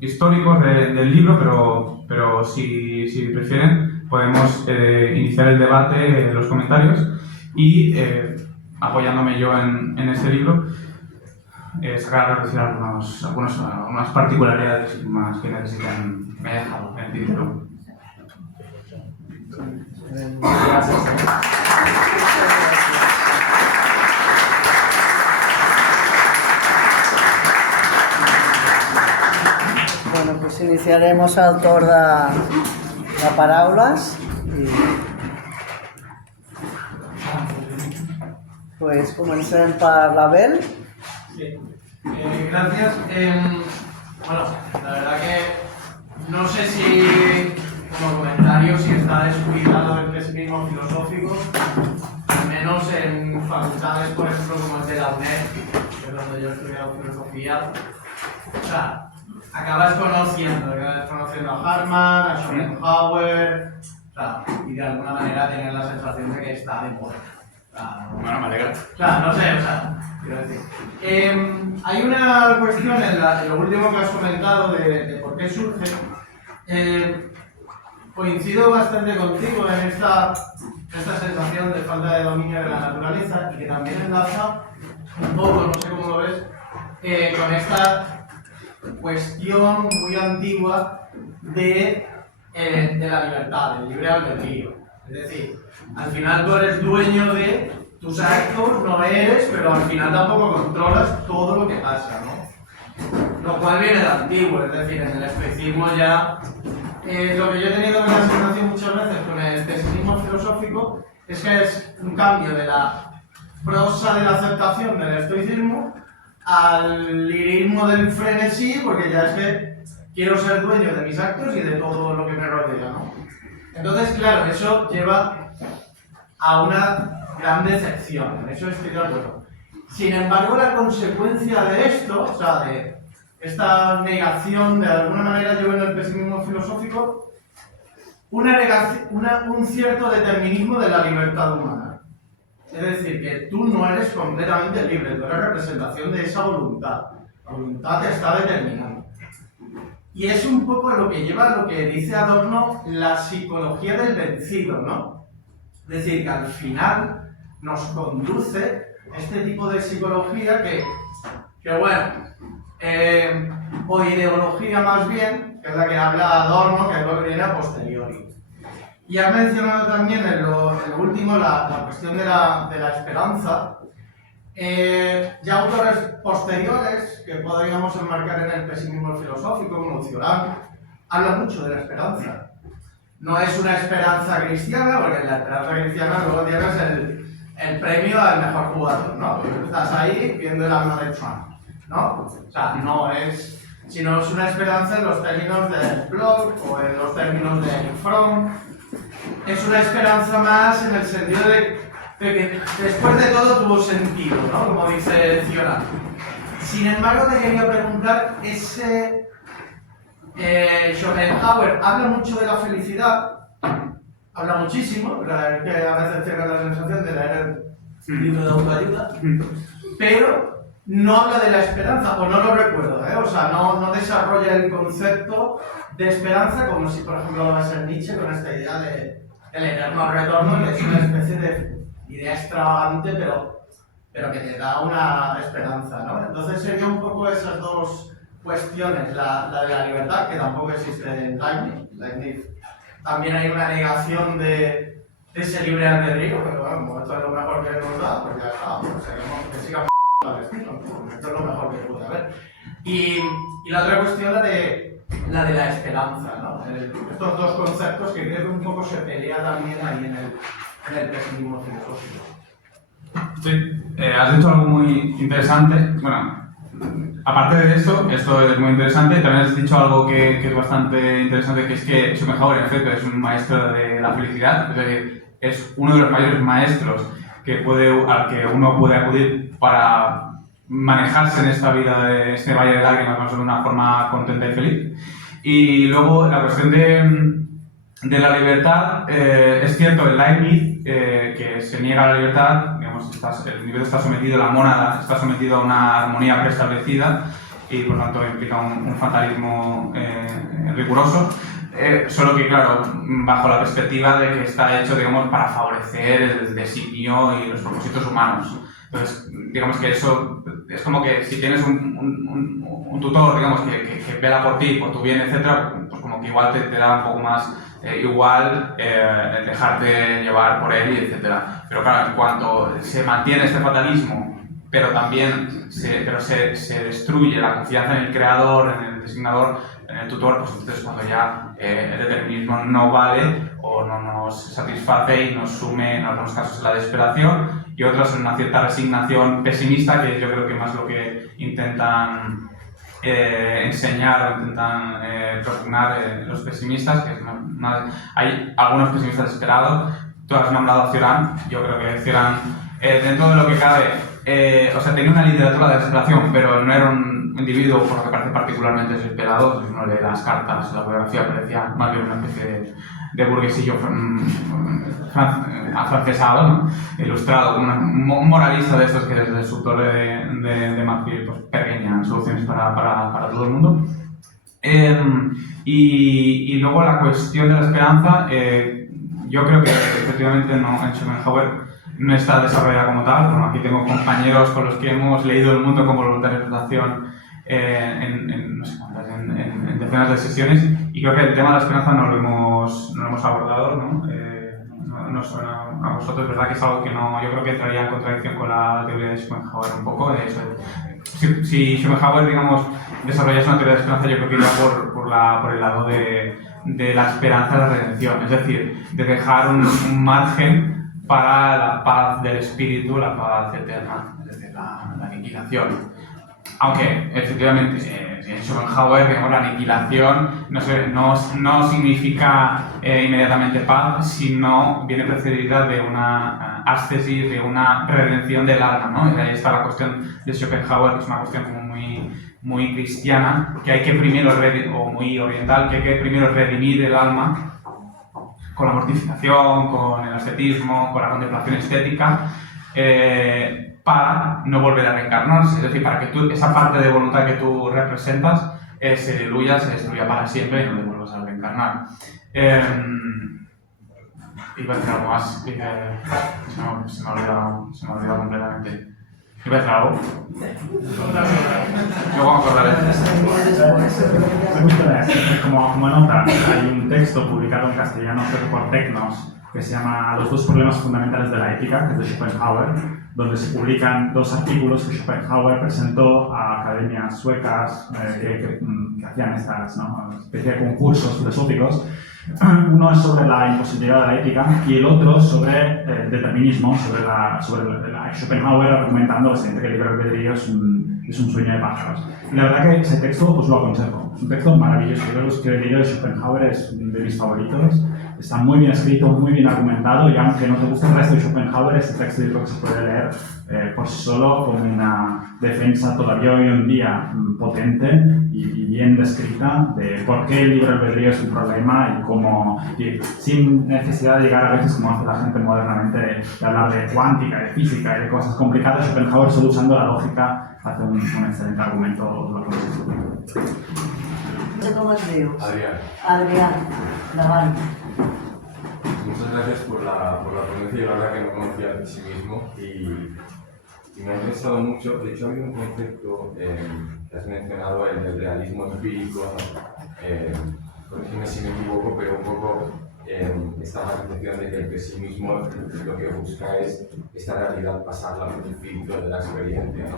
históricos del libro, pero si prefieren podemos iniciar el debate en los comentarios y apoyándome yo en este libro sacar a reducir algunas particularidades más que necesitan. Me he dejado en el título. Gracias. Bueno, pues iniciaremos el torn de paraules. Pues comencem per l'Abel. Sí. Gracias. Bueno, la verdad que no sé si como comentario si está descuidado el pesimismo filosófico, al menos en facultades, por ejemplo, como el de la UNED, que es donde yo he estudiado filosofía. O sea, acabas conociendo a Hartman, a Schopenhauer, o sea, y de alguna manera tienes la sensación de que está de moda. O sea, Bueno, me alegra. o sea, no sé, o sea, quiero decir. Hay una cuestión en lo último que has comentado de por qué surge. Coincido bastante contigo en esta sensación de falta de dominio de la naturaleza y que también enlaza un poco, no sé cómo lo ves, con esta cuestión muy antigua de la libertad, del libre albedrío. Es decir, al final tú eres dueño de tus actos, no eres, pero al final tampoco controlas todo lo que pasa, ¿no? Lo cual viene de antiguo, es decir, en el especismo ya... lo que yo he tenido una sensación muchas veces con el pesimismo filosófico es que es un cambio de la prosa de la aceptación del estoicismo al lirismo del frenesí, porque ya es que quiero ser dueño de mis actos y de todo lo que me rodea, ¿no? Entonces, claro, eso lleva a una gran decepción, en eso estoy de acuerdo. Sin embargo, la consecuencia de esto, o sea, de esta negación, de alguna manera yo veo en el pesimismo filosófico un cierto determinismo de la libertad humana. Es decir, que tú no eres completamente libre, tú eres representación de esa voluntad. La voluntad te está determinando. Y es un poco lo que lleva a lo que dice Adorno la psicología del vencido, ¿no? Es decir, que al final nos conduce este tipo de psicología que bueno, o ideología más bien, que es la que habla Adorno, que es lo que viene a posteriori. Y ha mencionado también en lo último la cuestión de la esperanza. Ya autores posteriores, que podríamos enmarcar en el pesimismo filosófico, como Cioran, hablan mucho de la esperanza. No es una esperanza cristiana, porque en la esperanza cristiana luego tienes el premio al mejor jugador, ¿no? Porque estás ahí viendo el alma de Trump, ¿no? O sea, no es, sino es una esperanza en los términos del blog o en los términos de Eric Fromm. Es una esperanza más en el sentido de que después de todo tuvo sentido, ¿no? Como dice Cioran. Sin embargo, te quería preguntar, Schopenhauer habla mucho de la felicidad, habla muchísimo, es que a veces tengo la sensación de leer el libro de autoayuda, pero no habla de la esperanza, o no lo recuerdo, o sea, no desarrolla el concepto de esperanza como si, por ejemplo, lo va a ser Nietzsche con esta idea del eterno retorno, que es una especie de idea extravagante, pero que te da una esperanza, ¿no? Entonces sería un poco esas dos cuestiones, la de la libertad, que tampoco existe en Leibniz. También hay una negación de ese libre albedrío, pero bueno, como esto es lo mejor que nos da, pues ya está, pues seguimos que siga al estilo, porque esto es lo mejor que puede haber. Y la otra cuestión, la de la esperanza, ¿no? Estos dos conceptos que creo que un poco se pelea también ahí en el pesimismo filosófico. Sí, has dicho algo muy interesante. Bueno, aparte de esto es muy interesante. También has dicho algo que es bastante interesante, que es que Schopenhauer, en efecto, es un maestro de la felicidad. Es decir, es uno de los mayores maestros al que uno puede acudir para manejarse en esta vida, de este valle de lágrimas, de una forma contenta y feliz. Y luego la cuestión de la libertad, es cierto, en Leibniz, que se niega a la libertad, digamos, el individuo está sometido, la mónada está sometido a una armonía preestablecida y por tanto implica un fatalismo riguroso, solo que, claro, bajo la perspectiva de que está hecho, digamos, para favorecer el designio y los propósitos humanos. Entonces, digamos que eso es como que si tienes un tutor, digamos, que vela por ti, por tu bien, etcétera, pues como que igual te da un poco más igual el dejarte llevar por él, etcétera. Pero claro, en cuanto se mantiene este fatalismo, pero también se destruye la confianza en el creador, en el designador, en el tutor, pues entonces cuando ya el determinismo no vale o no nos satisface y nos sume en algunos casos en la desesperación y otros en una cierta resignación pesimista, que yo creo que más lo que intentan enseñar o intentan propugnar los pesimistas, que es hay algunos pesimistas desesperados. Tú has nombrado a Cioran. Yo creo que Cioran, dentro de lo que cabe, o sea, tenía una literatura de desesperación, pero no era un un individuo, por lo que parece particularmente desesperado, si uno lee las cartas, la biografía, parecía más bien una especie de burguesillo afrancesado, ¿no? Ilustrado, un moralista de estos que desde su torre de marfil pues, pergeñan soluciones para todo el mundo. Y luego la cuestión de la esperanza, yo creo que efectivamente en Schopenhauer no está desarrollada como tal. Bueno, aquí tengo compañeros con los que hemos leído El mundo como voluntad de interpretación no sé cuántas, en decenas de sesiones, y creo que el tema de la esperanza no lo hemos abordado, ¿no? No suena a vosotros, ¿verdad? Que es algo que no, yo creo que entraría en contradicción con la teoría de Schopenhauer un poco. De eso. Si Schopenhauer, digamos, desarrollase una teoría de esperanza, yo creo que iría por el lado de la esperanza de la redención, es decir, de dejar un margen para la paz del espíritu, la paz eterna, es decir, la aniquilación. Aunque, efectivamente, en Schopenhauer, digamos, la aniquilación no significa inmediatamente paz, sino viene precedida de una ascesis, de una redención del alma, ¿no? Y ahí está la cuestión de Schopenhauer, que es una cuestión como muy cristiana, que hay que primero, o muy oriental, que hay que primero redimir el alma con la mortificación, con el ascetismo, con la contemplación estética, para no volver a reencarnarse, es decir, para que esa parte de voluntad que tú representas se diluya para siempre y no te vuelvas a reencarnar. Iba a decir algo más, se me ha olvidado completamente. ¿Iba a decir algo? Luego me acordaré. Como nota, hay un texto publicado en castellano por Tecnos que se llama Los dos problemas fundamentales de la ética, que es de Schopenhauer, donde se publican dos artículos que Schopenhauer presentó a academias suecas que hacían estas, ¿no?, especie de concursos filosóficos. Uno es sobre la imposibilidad de la ética y el otro sobre el determinismo, sobre Schopenhauer argumentando que el libre albedrío es un sueño de pájaros. Y la verdad que ese texto os lo aconsejo. Es un texto maravilloso. Yo los que he leído de Schopenhauer es de mis favoritos. Está muy bien escrito, muy bien argumentado, y aunque no te guste el resto de Schopenhauer, este texto yo creo que se puede leer por sí solo como una defensa todavía hoy en día potente y bien descrita de por qué el libre albedrío es un problema y cómo, sin necesidad de llegar a veces, como hace la gente modernamente, de hablar de cuántica, de física y de cosas complicadas. Schopenhauer, solo usando la lógica, hace un excelente argumento. ¿Cómo es Dios? Adrián. Adrián, Davant. Muchas gracias por la ponencia. La verdad que no conocía el pesimismo y me ha interesado mucho. De hecho, ha habido un concepto que has mencionado, el del realismo empírico, ¿no? Corrígeme si me equivoco, pero un poco esta concepción de que el pesimismo lo que busca es esta realidad pasarla por el filtro de la experiencia, ¿no?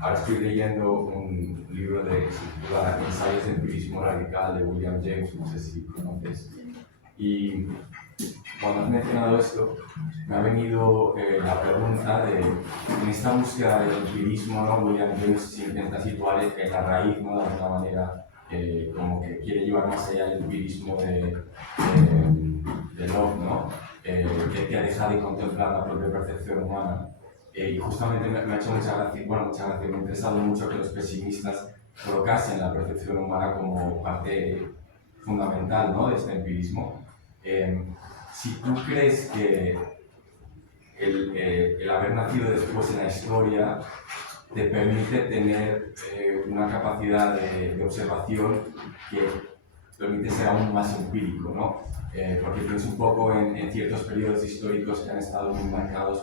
Ahora estoy leyendo un libro que se titula Ensayos de empirismo radical de William James, no sé si conoces. Y cuando has mencionado esto, me ha venido la pregunta de, en esta búsqueda del empirismo, ¿no? William James se intenta situar en la raíz, ¿no? De alguna manera, como que quiere llevar más allá el empirismo de Locke, ¿no? Que deja de contemplar la propia percepción humana. Y justamente me ha hecho mucha gracia, me ha interesado mucho que los pesimistas colocasen la percepción humana como parte fundamental, ¿no?, de este empirismo. Si tú crees que el haber nacido después en la historia te permite tener una capacidad de observación que permite ser aún más empírico, ¿no? Porque pienso un poco en ciertos periodos históricos que han estado muy marcados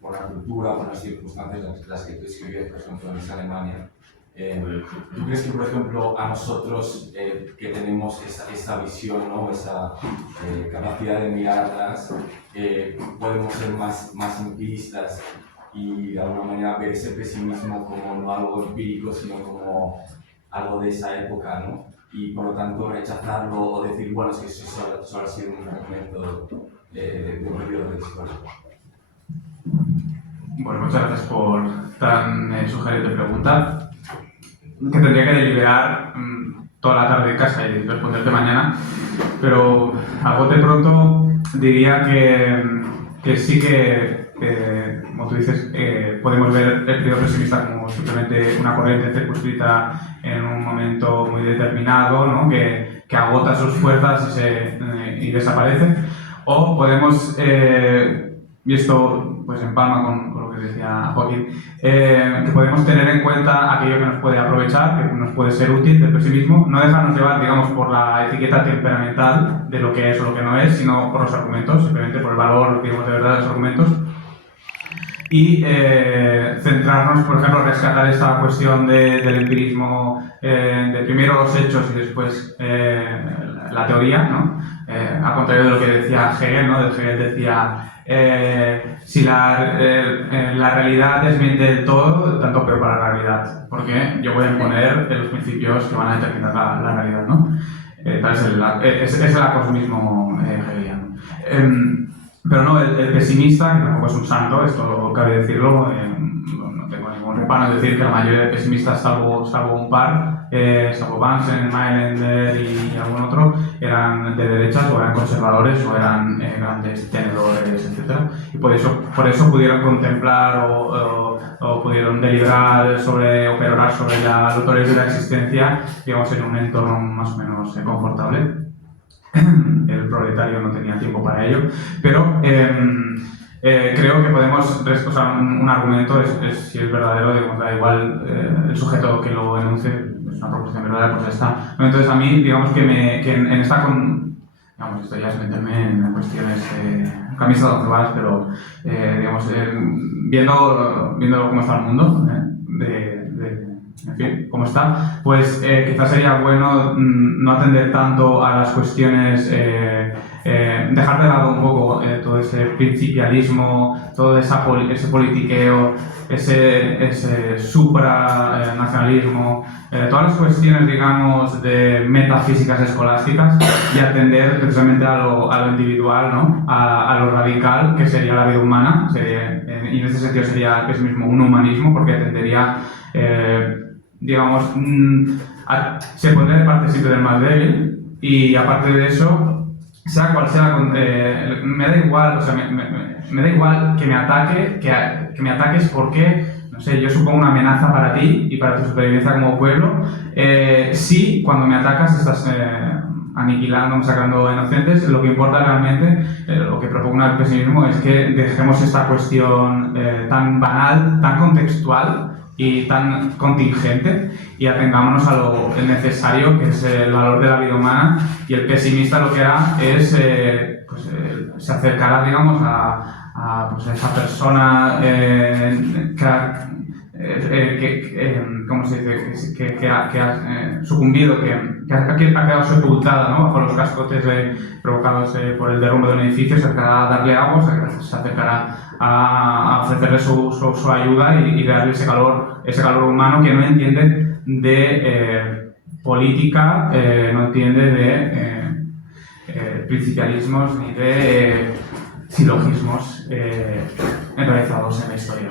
por la cultura, por las circunstancias las que tú escribías, por ejemplo, en Alemania. ¿Tú crees que, por ejemplo, a nosotros que tenemos esa visión, ¿no?, esa capacidad de mirar atrás, podemos ser más empiristas y de alguna manera ver ese pesimismo como no algo empírico, sino como algo de esa época, ¿no? Y por lo tanto rechazarlo o decir, bueno, es que eso solo ha sido un fragmento de un periodo de historia? Bueno, muchas gracias por tan sugerente pregunta, que tendría que deliberar toda la tarde en casa y responderte mañana, pero a bote pronto diría que sí que, como tú dices, podemos podemos ver el periodo pesimista como simplemente una corriente circunscrita en un momento muy determinado, ¿no? que agota sus fuerzas y desaparece, o podemos, y esto pues empalma con lo que decía Joaquín, que podemos tener en cuenta aquello que nos puede aprovechar, que nos puede ser útil del pesimismo, no dejarnos llevar, digamos, por la etiqueta temperamental de lo que es o lo que no es, sino por los argumentos, simplemente por el valor, digamos, de verdad de los argumentos. Y centrarnos, por ejemplo, rescatar esta cuestión del empirismo, de primero los hechos y después la teoría, ¿no? Al contrario de lo que decía Hegel, ¿no? Hegel decía, si la realidad desmiente del todo, tanto peor para la realidad, porque yo voy a imponer los principios que van a determinar la realidad, ¿no? Es el acosmismo hegeliano. Pero no, el pesimista, que tampoco es un santo, esto cabe decirlo, no tengo ningún reparo en decir que la mayoría de pesimistas, salvo un par, salvo Bansen, Mailender y algún otro, eran de derechas o eran conservadores o eran grandes tenedores, etc. Y por eso pudieron contemplar o pudieron deliberar o perorar sobre la autores de la existencia, digamos, en un entorno más o menos confortable. El proletario no tenía tiempo para ello, pero creo que podemos, o sea, un argumento si es verdadero, digamos, da igual el sujeto que lo enuncie, es una proposición verdadera, pues ya está. Entonces a mí, digamos que en esta, digamos, esto ya es meterme en cuestiones camisa donde vas, pero digamos, viendo cómo está el mundo, en fin, cómo está, pues quizás sería bueno no atender tanto a las cuestiones, dejar de lado un poco todo ese principialismo, todo ese politiqueo, ese supranacionalismo, todas las cuestiones, digamos, de metafísicas escolásticas y atender precisamente a lo individual, ¿no? A lo radical, que sería la vida humana, y en ese sentido sería el pesimismo un humanismo, porque atendería digamos, se pondría de parte siempre del más débil y aparte de eso, sea cual sea, me da igual, o sea, me da igual que me ataques porque, no sé, yo supongo una amenaza para ti y para tu supervivencia como pueblo, si cuando me atacas estás aniquilando, sacando inocentes, lo que importa realmente, lo que propongo el pesimismo es que dejemos esta cuestión tan banal, tan contextual y tan contingente y atengámonos a lo necesario, que es el valor de la vida humana, y el pesimista lo que hará es se acercará, digamos, a pues, esa persona ¿cómo se dice? Que ha sucumbido, que ha quedado sepultada, ¿no? Bajo los cascotes provocados por el derrumbe de un edificio, se acercará a darle agua, se acercará a ofrecerle su ayuda y darle ese calor humano que no entiende de política, no entiende de principialismos ni de silogismos enraizados en la historia.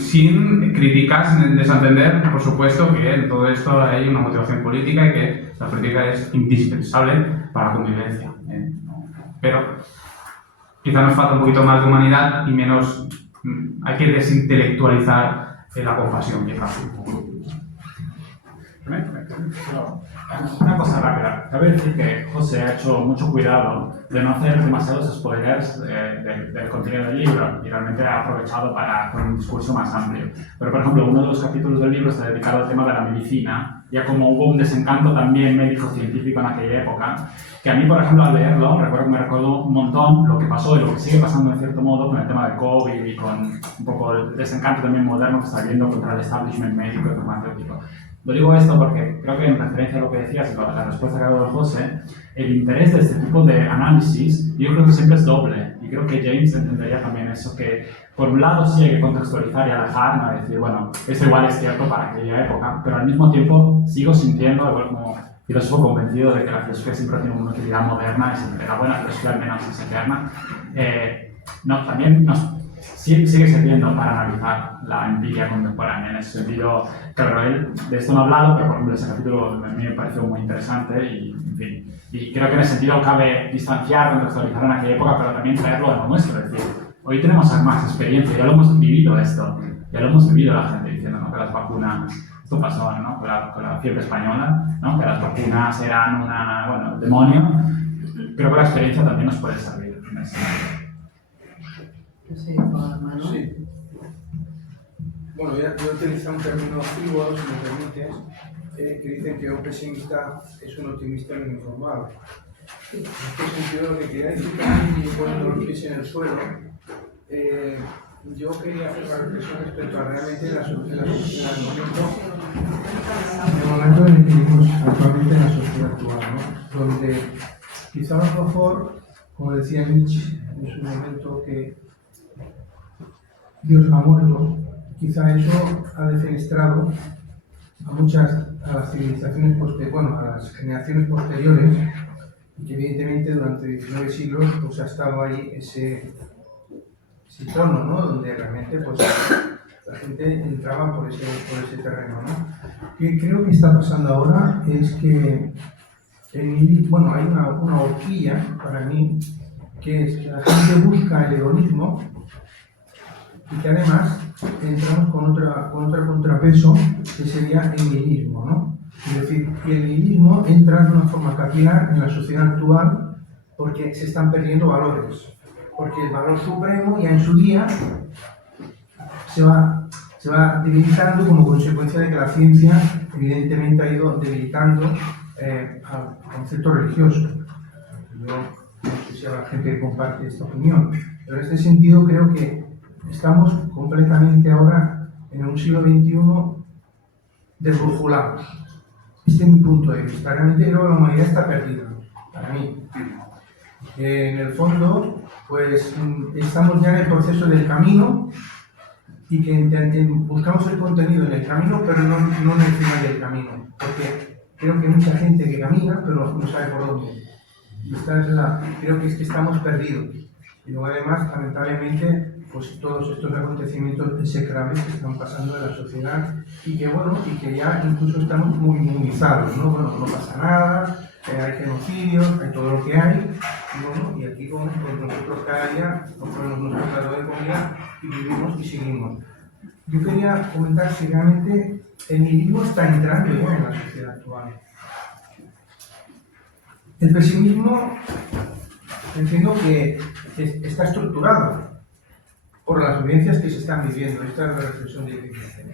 Sin criticar, sin desatender, por supuesto, que en todo esto hay una motivación política y que la política es indispensable para la convivencia. Pero quizá nos falta un poquito más de humanidad y menos, hay que desintelectualizar la compasión, quizás. Una cosa rápida. Cabe decir que José ha hecho mucho cuidado de no hacer demasiados spoilers del contenido del libro y realmente ha aprovechado con un discurso más amplio. Pero, por ejemplo, uno de los capítulos del libro está dedicado al tema de la medicina, ya como hubo un desencanto también médico-científico en aquella época, que a mí, por ejemplo, al leerlo, me recuerdo un montón lo que pasó y lo que sigue pasando en cierto modo con el tema del COVID y con un poco el desencanto también moderno que está habiendo contra el establishment médico y farmacéutico. Lo digo esto porque creo que en referencia a lo que decías y a la respuesta que ha dado José, el interés de este tipo de análisis yo creo que siempre es doble. Y creo que James entendería también eso, que por un lado sí hay que contextualizar y alejar, ¿no? Decir, bueno, esto igual es cierto para aquella época, pero al mismo tiempo sigo sintiendo, como filósofo convencido de que la filosofía siempre tiene una utilidad moderna y siempre la buena filosofía al menos es eterna. También sigue sirviendo para analizar la empiria contemporánea. En ese sentido, claro, él de esto no ha hablado, pero por ejemplo ese capítulo a mí me pareció muy interesante y, en fin, y creo que en ese sentido cabe distanciar, contextualizar en aquella época, pero también traerlo a lo nuestro, es decir, hoy tenemos más experiencia, ya lo hemos vivido esto, ya lo hemos vivido la gente diciendo, ¿no?, que las vacunas, esto pasó, ¿no?, con la fiebre española, ¿no?, que las vacunas eran un demonio. Creo que la experiencia también nos puede servir en ese sentido. Sí, Manuel. Sí. Bueno, yo utilizo un término frívolo, si me permites, que dicen que un pesimista es un optimista bien informado. En este sentido, que queráis y poner los pies en el suelo, yo quería hacer una reflexión respecto a realmente el momento en el que vivimos actualmente en la sociedad actual, ¿no? Donde quizá a lo mejor, como decía Nietzsche en su momento, que Dios ha muerto, quizá eso ha defenestrado a las civilizaciones a las generaciones posteriores, y que evidentemente durante 19 siglos pues ha estado ahí ese tono, ¿no?, donde realmente pues la gente entraba por ese terreno, ¿no? Que creo que está pasando ahora es que hay una horquilla para mí, que es que la gente busca el hedonismo y que además entramos con otro contrapeso que sería el nihilismo, ¿no? Es decir, que el nihilismo entra de una forma capilar en la sociedad actual porque se están perdiendo valores, porque el valor supremo ya en su día se va debilitando como consecuencia de que la ciencia evidentemente ha ido debilitando al concepto religioso. Yo no sé si habrá gente que comparte esta opinión, pero en este sentido creo que estamos completamente ahora en un siglo XXI desbrujulados. Este es mi punto de vista. Realmente creo que la humanidad está perdida, para mí. En el fondo, pues estamos ya en el proceso del camino y que buscamos el contenido en el camino, pero no en el final del camino. Porque creo que hay mucha gente que camina, pero no sabe por dónde. Y creo que es que estamos perdidos. Y luego además, lamentablemente, pues todos estos acontecimientos execrables que están pasando en la sociedad y que ya incluso estamos muy inmunizados, ¿no? Bueno, no pasa nada, hay genocidios, hay todo lo que hay, y aquí pues nosotros cada día compramos nuestro plato de comida y vivimos y seguimos. Yo quería comentar si realmente el nihilismo está entrando ya en la sociedad actual. El pesimismo, entiendo que está estructurado por las vivencias que se están viviendo. Esta es la reflexión de Wittgenstein.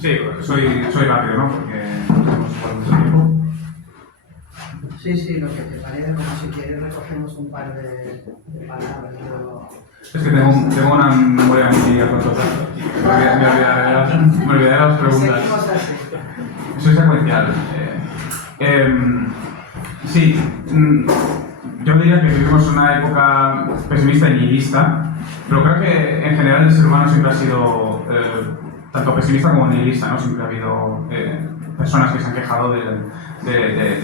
Sí, soy rápido, ¿no? Porque tenemos mucho tiempo. Sí, lo que te parece, como si quieres recogemos un par de palabras. Es que tengo una memoria muy a corto plazo. Me olvidaré de las preguntas. Seguimos así. Soy secuencial. Sí, yo diría que vivimos una época pesimista y nihilista, pero creo que en general el ser humano siempre ha sido tanto pesimista como nihilista, ¿no? Siempre ha habido personas que se han quejado de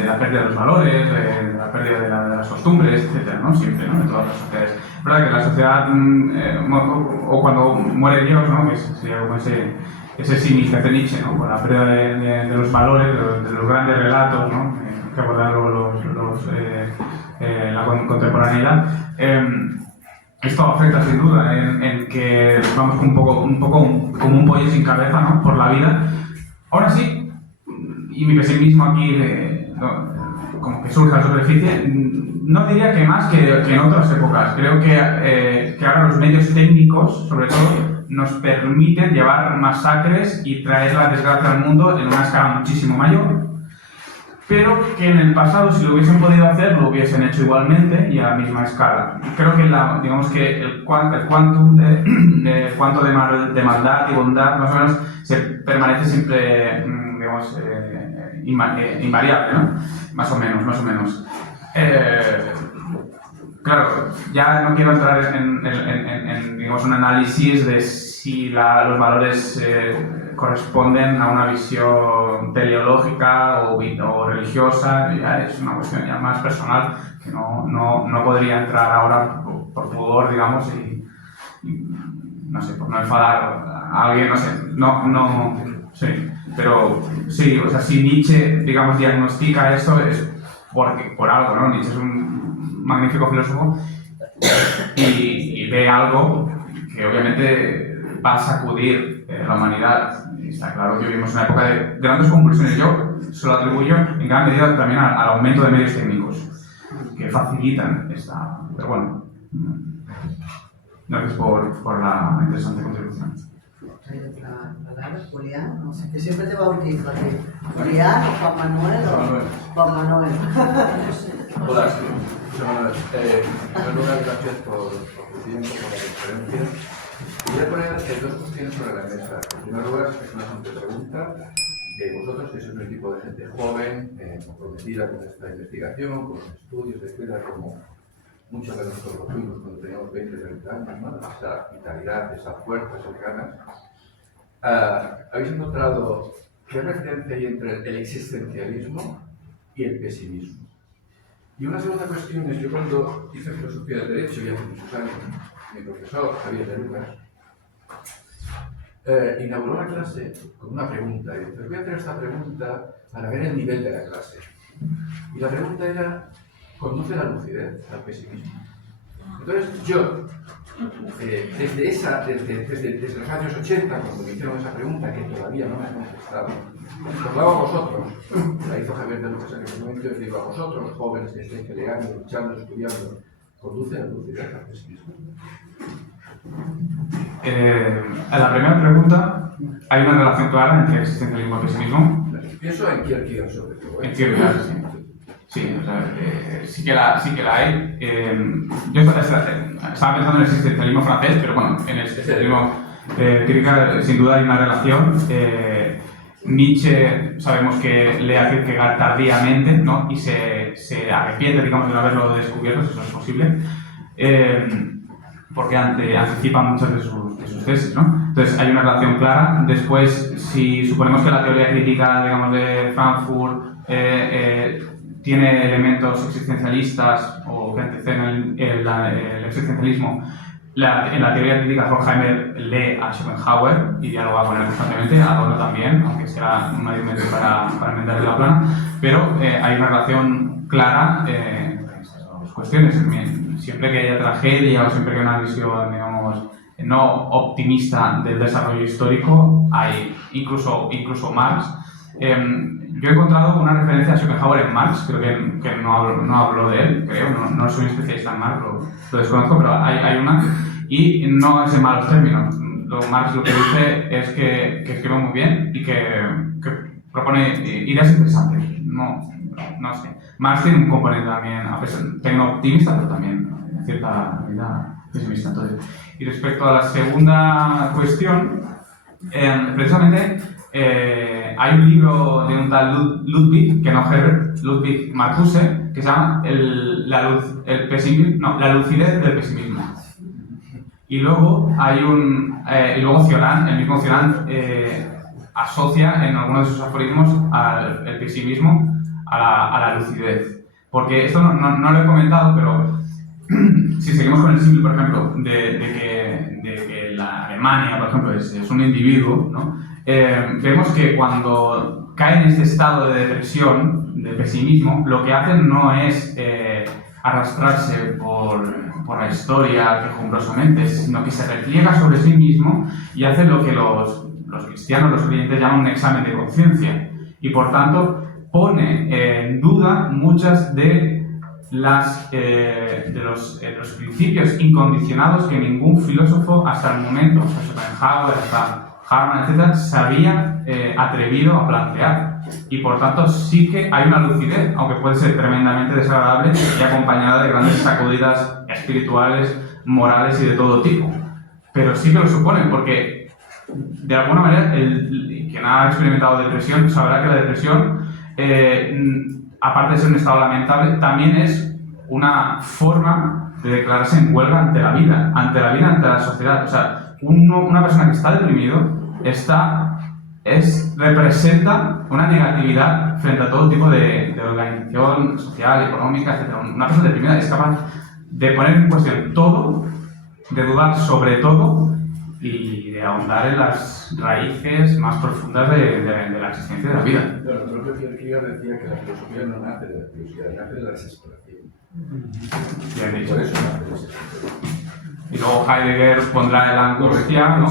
la pérdida de los valores, de la pérdida de las costumbres, etcétera, ¿no? Siempre, ¿no? En todas las sociedades. Es verdad que la sociedad, o cuando muere Dios, ¿no? Que sería como ese símil que hace Nietzsche, ¿no? Con la pérdida de los valores, de los grandes relatos, ¿no? Que abordan la contemporaneidad. Esto afecta sin duda en que vamos un poco como un pollo sin cabeza, ¿no? Por la vida. Ahora sí, y mi pesimismo aquí como que surge a la superficie, no diría que más que en otras épocas. Creo que ahora los medios técnicos, sobre todo, nos permiten llevar masacres y traer la desgracia al mundo en una escala muchísimo mayor, pero que en el pasado, si lo hubiesen podido hacer, lo hubiesen hecho igualmente y a la misma escala. Creo que digamos que el cuanto de maldad y bondad, más o menos, se permanece siempre, digamos, invariable, ¿no? Más o menos. Claro, ya no quiero entrar en digamos, un análisis de si los valores corresponden a una visión teleológica o religiosa. Ya es una cuestión ya más personal que no podría entrar ahora por pudor, digamos, y no sé, por no enfadar a alguien, no sé, pero sí, o sea, si Nietzsche, digamos, diagnostica esto es por algo, ¿no? Nietzsche es un magnífico filósofo y ve algo que obviamente va a sacudir la humanidad. Y está claro que vivimos una época de grandes convulsiones. Yo se lo atribuyo en gran medida también al aumento de medios técnicos que facilitan esta... Pero bueno, gracias por la interesante contribución. Hay otra palabra, Julián, no sé, que siempre te bautizo aquí. Julián o Juan Manuel o Juan Manuel. Hola, sí. José Manuel. En primer lugar, gracias por tu tiempo, por la conferencia. Quería poner dos cuestiones sobre la mesa. En primer lugar, es una simple pregunta. Vosotros, que sois un equipo de gente joven, comprometida con esta investigación, con los estudios, etcétera, como muchos de nosotros lo fuimos cuando teníamos 20, 30 años, ¿no? Esa vitalidad, esa fuerza, esas ganas. ¿Habéis encontrado qué referencia hay entre el existencialismo y el pesimismo? Y una segunda cuestión es, yo cuando hice filosofía del derecho, ya hace muchos años, mi profesor, Javier de Lucas, inauguró la clase con una pregunta. Y dice, voy a hacer esta pregunta para ver el nivel de la clase. Y la pregunta era, ¿conduce la lucidez al pesimismo? Entonces yo, desde los años 80, cuando me hicieron esa pregunta, que todavía no me han contestado, os lo hago a vosotros, la hizo Javier de Lucas en aquel momento, y os digo a vosotros, jóvenes que estéis peleando, luchando, estudiando, ¿conduce la lucidez al pesimismo? A la primera pregunta, hay una relación clara entre existencialismo y pesimismo. Pienso en Kierkegaard sobre todo. En Kierkegaard, sí. Sí, o sea, sí que la hay. Yo estaba pensando en el existencialismo francés, pero bueno, en el existencialismo Kierkegaard sin duda hay una relación. Nietzsche sabemos que lee a Kierkegaard tardíamente, ¿no? Y se arrepiente, digamos, de no haberlo descubierto, si eso es posible. Porque anticipa muchas de sus tesis, ¿no? Entonces hay una relación clara. Después, si suponemos que la teoría crítica, digamos, de Frankfurt tiene elementos existencialistas o que anteceden el existencialismo, en la teoría crítica Horkheimer lee a Schopenhauer y dialoga con él constantemente, Adorno también, aunque sea un medio para enmendarle la plana, pero hay una relación clara en estas dos cuestiones. Siempre que haya tragedia o siempre que haya una visión, digamos, no optimista del desarrollo histórico, hay incluso Marx. Yo he encontrado una referencia a Schopenhauer en Marx, creo que no hablo de él, creo, no soy un especialista en Marx, lo desconozco, pero hay una, y no es en malos términos. Marx lo que dice es que escribe muy bien y que propone ideas interesantes. No sé. Marx tiene un componente también, a pesar tecno-optimista, pero también en cierta medida pesimista. Entonces, y respecto a la segunda cuestión, precisamente hay un libro de un tal Ludwig, que no Herbert, Ludwig Marcuse, que se llama La lucidez del pesimismo. Y luego Cioran, el mismo Cioran, asocia en algunos de sus aforismos el pesimismo a la lucidez. Porque esto no lo he comentado, pero si seguimos con el símil, por ejemplo, de que la Alemania, por ejemplo, es un individuo, ¿no? Vemos que cuando cae en este estado de depresión, de pesimismo, lo que hacen no es arrastrarse por la historia quejumbrosamente, sino que se repliega sobre sí mismo y hace lo que los cristianos, los creyentes, llaman un examen de conciencia. Y por tanto, pone en duda muchas de los principios incondicionados que ningún filósofo hasta el momento, Schopenhauer, hasta Habermas, etc., se había atrevido a plantear. Y por tanto sí que hay una lucidez, aunque puede ser tremendamente desagradable y acompañada de grandes sacudidas espirituales, morales y de todo tipo. Pero sí que lo suponen, porque de alguna manera quien ha experimentado depresión sabrá que la depresión, aparte de ser un estado lamentable, también es una forma de declararse en huelga ante la vida, ante la sociedad. O sea, una persona que está deprimido representa una negatividad frente a todo tipo de organización social, económica, etc. Una persona deprimida es capaz de poner en cuestión todo, de dudar sobre todo y de ahondar en las raíces más profundas de la existencia de la vida. Pero el propio Kierkegaard decía que la filosofía no nace de la curiosidad, nace de la desesperación. Bien dicho. Por eso nace de la desesperación. Luego Heidegger pondrá la angustia, ¿no?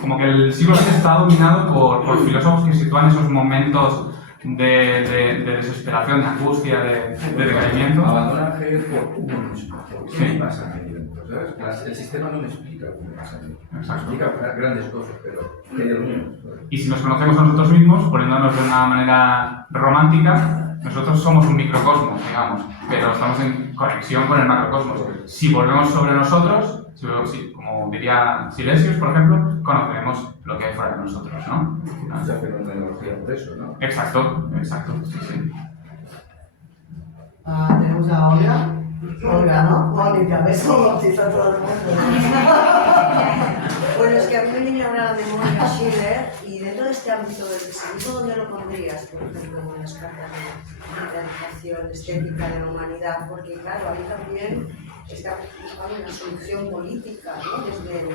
Como que el siglo XX está dominado por filósofos que sitúan esos momentos de desesperación, de angustia, de decaimiento. Abandonan Hegel por humanismo. ¿Qué pasa ahí dentro? ¿Sabes? El sistema no me explica lo que pasa ahí. Explica grandes cosas, pero ¿qué hay algo menos? Y si nos conocemos a nosotros mismos, poniéndonos de una manera romántica, nosotros somos un microcosmos, digamos, pero estamos en conexión con el macrocosmos. Si volvemos sobre nosotros, como diría Silesius, por ejemplo, conoceremos lo que hay fuera de nosotros, ¿no? Mucha fenomenología por eso, ¿no? Exacto, sí, sí. Tenemos a Olga. Olga, ¿no? Mónica, ves cómo bautiza todo el mundo. Bueno, es que a mí me viene ahora a la memoria Schiller, y dentro de este ámbito del pesimismo, ¿dónde lo pondrías? Por ejemplo, en las cartas de realización estética de la humanidad, porque claro, ahí también está buscando una solución política, ¿no? Desde el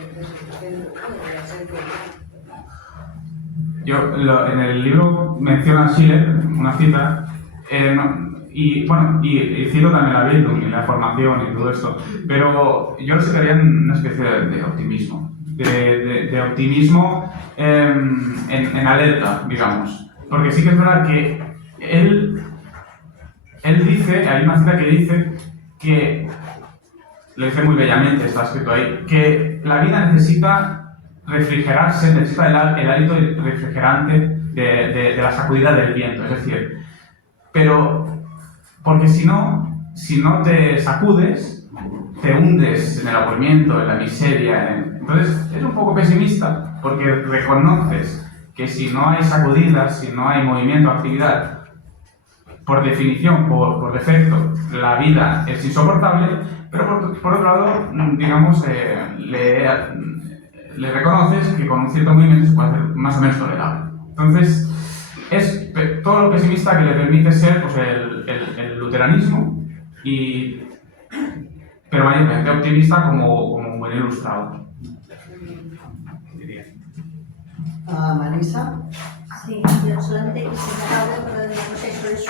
centro, ¿no? De la esencia humana. Yo en el libro menciona a Schiller, una cita, y cito también la Bildung y la formación y todo esto, pero yo lo citaría en una especie de optimismo, de optimismo en alerta, digamos, porque sí que es verdad que él dice, hay una cita que dice que, lo dice muy bellamente, está escrito ahí, que la vida necesita refrigerarse, necesita el hálito refrigerante de la sacudida del viento, es decir, pero porque si no te sacudes, te hundes en el aburrimiento, en la miseria, entonces es un poco pesimista, porque reconoces que si no hay sacudidas, si no hay movimiento, actividad, por definición, por defecto, la vida es insoportable, pero por otro lado, digamos, le reconoces que con un cierto movimiento se puede hacer más o menos tolerable. Entonces, es todo lo pesimista que le permite ser pues, el luteranismo, pero mayormente optimista como un buen ilustrado. Marisa. Sí, yo solamente quisiera hablar de una cosa, y solo es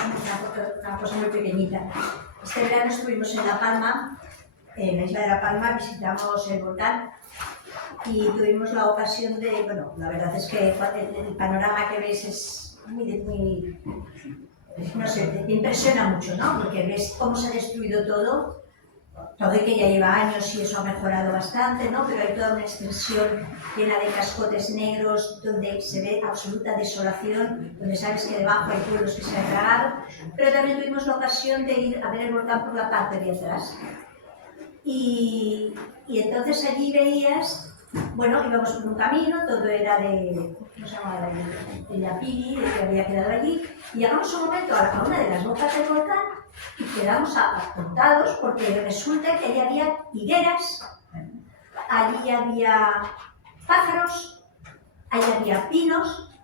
una cosa muy pequeñita. Este verano estuvimos en La Palma, en la isla de La Palma, visitamos el volcán y tuvimos la ocasión de, bueno, la verdad es que el panorama que ves es muy no sé, te impresiona mucho, ¿no? Porque ves cómo se ha destruido todo y que ya lleva años y eso ha mejorado bastante, ¿no? Pero hay toda una extensión llena de cascotes negros donde se ve absoluta desolación, donde sabes que debajo hay pueblos que se han tragado, pero también tuvimos la ocasión de ir a ver el volcán por la parte de atrás. Y entonces allí veías, bueno, íbamos por un camino, todo era de, ¿cómo se llamaba? De Yapiri, de que había quedado allí, y llegamos un momento a una de las bocas del volcán y quedamos apuntados porque resulta que allí había higueras, allí había pájaros, allí había pinos,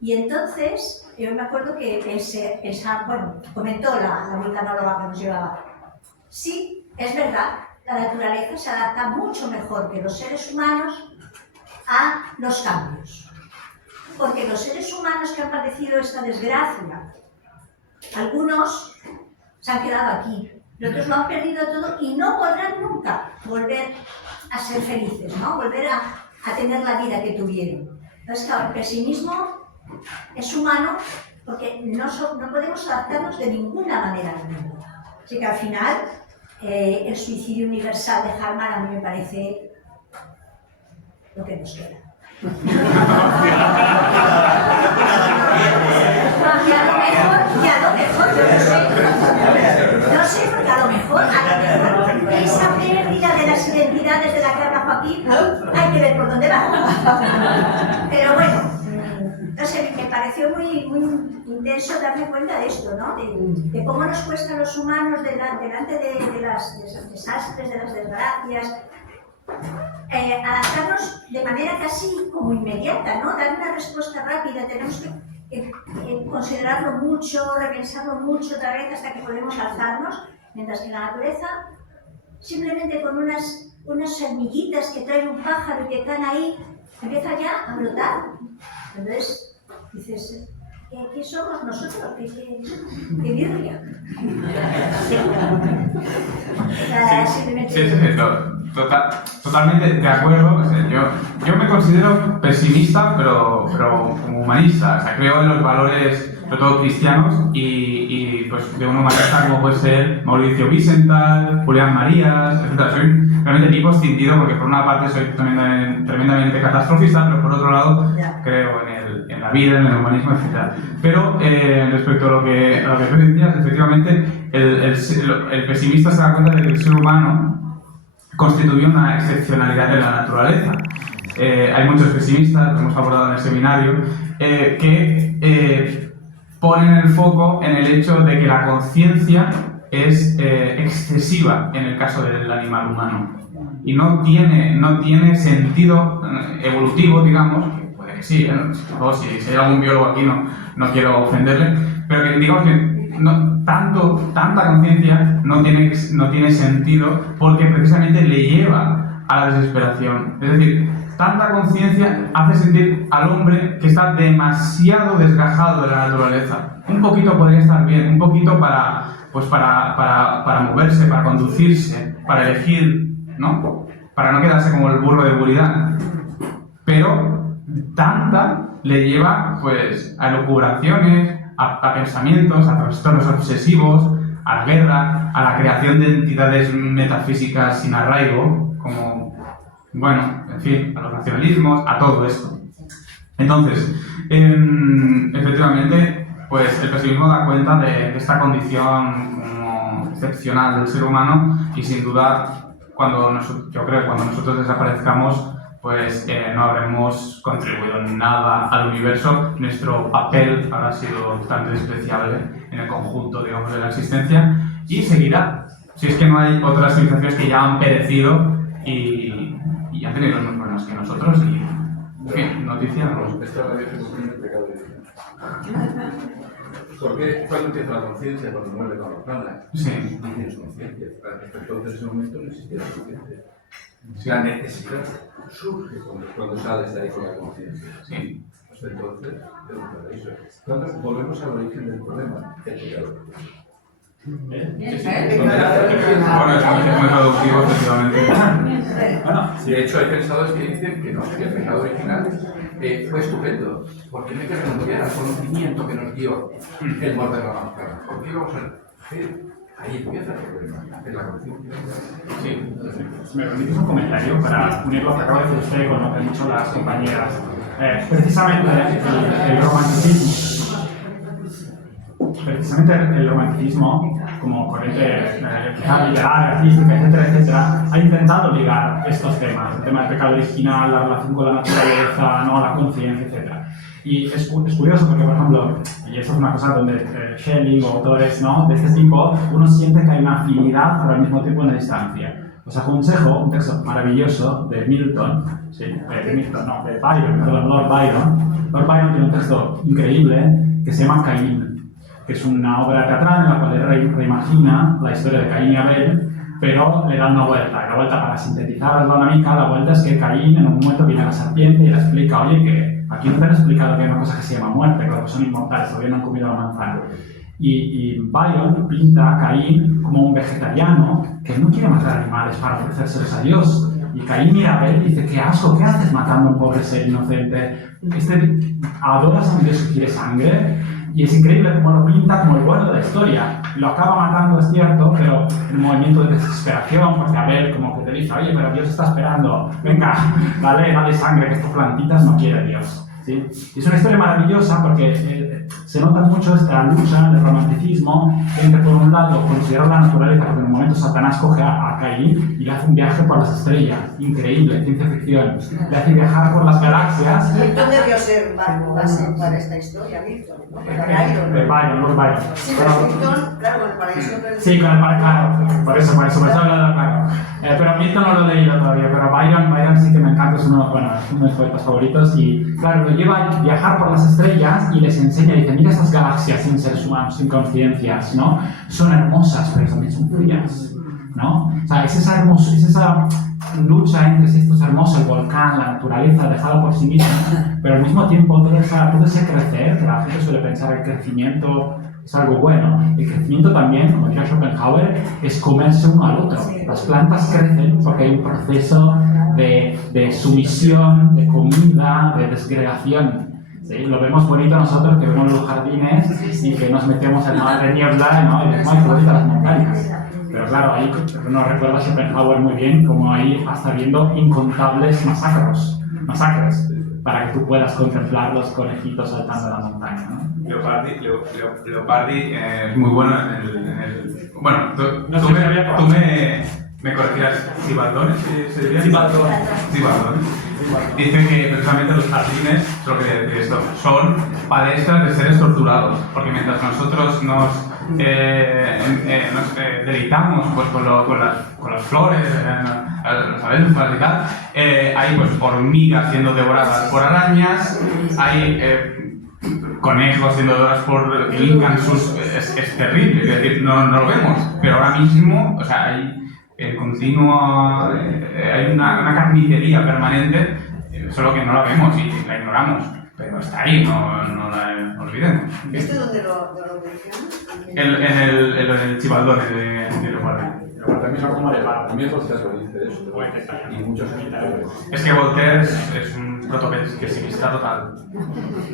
y entonces yo me acuerdo que comentó la vulcanóloga que nos llevaba, sí, es verdad, la naturaleza se adapta mucho mejor que los seres humanos a los cambios. Porque los seres humanos que han padecido esta desgracia, algunos se han quedado aquí, y otros lo han perdido todo y no podrán nunca volver a ser felices, ¿no? Volver a tener la vida que tuvieron. Entonces, claro, el pesimismo es humano porque no podemos adaptarnos de ninguna manera al mundo. Así que al final, el suicidio universal de Harman a mí me parece lo que nos queda. Y a lo mejor, yo no sé, porque a lo mejor esa pérdida de las identidades de la que habla Joaquín, hay que ver por dónde va. Pero bueno, no sé, me pareció muy intenso darme cuenta de esto, ¿no? De cómo nos cuesta a los humanos delante de los desastres, de las desgracias, adaptarnos de manera casi como inmediata, ¿no? Dar una respuesta rápida, tenemos que considerarlo mucho, repensarlo mucho otra vez hasta que podemos alzarnos, mientras que la naturaleza, simplemente con unas semillitas que trae un pájaro y que están ahí, empieza ya a brotar. Entonces, dices, ¿qué somos nosotros? ¿Qué birria? Nada, Totalmente de acuerdo. O sea, yo me considero pesimista, pero como humanista. O sea, creo en los valores, sobre todo cristianos, y pues de un humanista como puede ser Mauricio Wiesenthal, Julián Marías, etc. Soy realmente tipo escindido porque por una parte soy tremendamente catastrofista, pero por otro lado creo en la vida, en el humanismo, etc. Pero respecto a lo que tú decías, efectivamente, el pesimista se da cuenta de que el ser humano constituye una excepcionalidad de la naturaleza. Hay muchos pesimistas, lo hemos abordado en el seminario, que ponen el foco en el hecho de que la conciencia es excesiva en el caso del animal humano y no tiene sentido evolutivo, digamos. Puede que sí, o si hay algún biólogo aquí no quiero ofenderle, pero que digamos que tanta conciencia no tiene sentido porque precisamente le lleva a la desesperación. Es decir, tanta conciencia hace sentir al hombre que está demasiado desgajado de la naturaleza. Un poquito podría estar bien, un poquito para moverse, para conducirse, para elegir, ¿no? Para no quedarse como el burro de Buridan. Pero tanta le lleva pues a elucubraciones, a pensamientos, a trastornos obsesivos, a la guerra, a la creación de entidades metafísicas sin arraigo, como, bueno, en fin, a los nacionalismos, a todo esto. Entonces, efectivamente, pues el pesimismo da cuenta de esta condición como excepcional del ser humano y sin duda, yo creo que cuando nosotros desaparezcamos, pues no habremos contribuido en nada al universo. Nuestro papel habrá sido tan despreciable en el conjunto, digamos, de la existencia y seguirá. Si es que no hay otras civilizaciones que ya han perecido y han tenido los mismos problemas que nosotros y, en fin, noticias. Esta es la definición del pecado original. Porque cuando empieza la conciencia, cuando muere con los planes, sí. no tienes conciencia. Hasta entonces, en ese momento, no existía la conciencia. La necesidad surge cuando sales de ahí con la conciencia. Sí. Hasta entonces, es un paraíso. Cuando volvemos al origen del problema, el pecado. Bueno, es muy productivo, efectivamente. Bueno, de hecho, hay pensadores que dicen que no, que el pecado original fue estupendo, porque no hay que renunciar al conocimiento que nos dio el morder la manzana. Porque íbamos a hacer. Ahí empieza el problema, en la conciencia. Sí, si me permites un comentario para unir lo que acaba de decir usted con lo que han dicho las compañeras. Precisamente el romanticismo, como corriente literaria, artística, etcétera, ha intentado ligar estos temas, el tema del pecado original, la relación con la naturaleza, ¿no? La conciencia, etcétera. Y es curioso porque, por ejemplo, y esto es una cosa donde Schelling o autores, ¿no?, de este tipo, uno siente que hay una afinidad, pero al mismo tiempo una distancia. Os aconsejo un texto maravilloso de Milton, de Byron, Lord Byron. Lord Byron tiene un texto increíble que se llama Caín, que es una obra teatral en la cual él reimagina la historia de Caín y Abel, pero le da una vuelta. Y la vuelta, para sintetizarla una mica, la vuelta es que Caín en un momento viene a la serpiente y le explica, oye, que aquí no te han explicado que hay una cosa que se llama muerte, que los que son inmortales todavía no han comido la manzana. Y Byron pinta a Caín como un vegetariano que no quiere matar animales para ofrecérselos a Dios. Y Caín mira a Abel y dice, qué asco, ¿qué haces matando a un pobre ser inocente? Adoras a un Dios que quiere sangre. Y es increíble cómo lo pinta como el bueno de la historia. Lo acaba matando, es cierto, pero en un movimiento de desesperación, porque Abel como que te dice, oye, pero Dios está esperando, venga, dale sangre, que estas plantitas no quiere Dios. ¿Sí? Y es una historia maravillosa porque se nota mucho esta lucha del romanticismo entre, por un lado, considerar la naturaleza, porque en un momento Satanás coge a Caín y le hace un viaje por las estrellas, increíble, ciencia ficción, le hace viajar por las galaxias. Milton debió ser base para esta historia, Milton, ¿no? Lord Byron. Sí, pero Milton, claro, con el paraíso perdido. Sí, con el paraíso, claro, por eso claro. Pero Milton no lo he leído todavía, pero Byron sí que me encanta, es uno de mis poetas favoritos y, claro, lo lleva a viajar por las estrellas y les enseña, dice, mira estas galaxias sin seres humanos, sin conciencias, ¿no? Son hermosas, pero también son frías, ¿no? O sea, es esa lucha entre si esto es hermoso, el volcán, la naturaleza, dejado por sí mismo, pero al mismo tiempo todo ese crecer, que la gente suele pensar el crecimiento es algo bueno. El crecimiento también, como decía Schopenhauer, es comerse uno al otro. Las plantas crecen porque hay un proceso de sumisión, de comida, de desgregación. ¿Sí? Lo vemos bonito nosotros que vemos los jardines y que nos metemos en la niebla, ¿no? Y decimos, ¡ay, qué bonitas las montañas! Pero claro, ahí nos recuerda Schopenhauer muy bien como ahí está habiendo incontables masacres para que tú puedas contemplar los conejitos saltando la montaña, ¿no? Leopardi es muy bueno en el bueno, No tú sé si había me corregirás, Cibaldones, ¿se diría? Cibaldones. Dicen que precisamente los jardines, lo que decir esto, son palestras de seres torturados, porque mientras nosotros nos deleitamos pues, con las flores, los abenças y tal, hay pues, hormigas siendo devoradas por arañas, hay conejos siendo devorados por que hincan sus... Es terrible, es decir, no lo vemos, pero ahora mismo, o sea, hay hay una carnicería permanente, solo que no la vemos y la ignoramos, pero está ahí, no la olvidemos. ¿Este dónde lo mencionas? En el Chivaldone de Leopardi. También son como también Voltaire lo dice eso. Y muchos Es que Voltaire es un protopesimista total.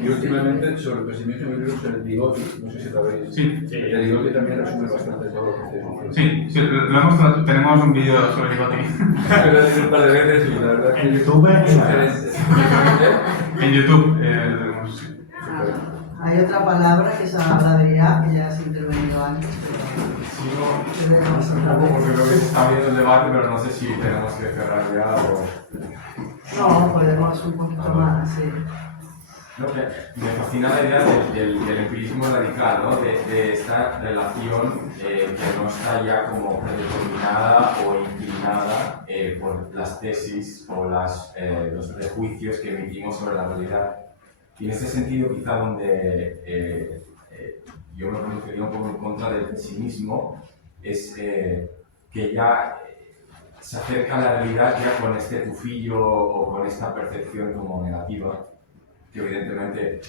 Y últimamente sobre el pesimismo me libro sobre el Ligotti, no sé si lo veis. Sí. El Ligotti también resume bastante todo lo que te Sí, tenemos un vídeo sobre Ligotti. Lo he dicho un par de veces y la verdad que ¿En YouTube? En YouTube. Hay otra palabra que es la de IA, que ya has intervenido antes, pero... Un poco porque creo que se está viendo el debate, pero no sé si tenemos que cerrar ya o... No, podemos un poquito más, sí. No, me fascina la idea del empirismo radical, ¿no? De esta relación que no está ya como predeterminada o inclinada por las tesis o los prejuicios que emitimos sobre la realidad. Y en ese sentido, quizá donde yo me pronunciaría un poco en contra del pesimismo, es que ya se acerca a la realidad ya con este tufillo o con esta percepción como negativa, que evidentemente,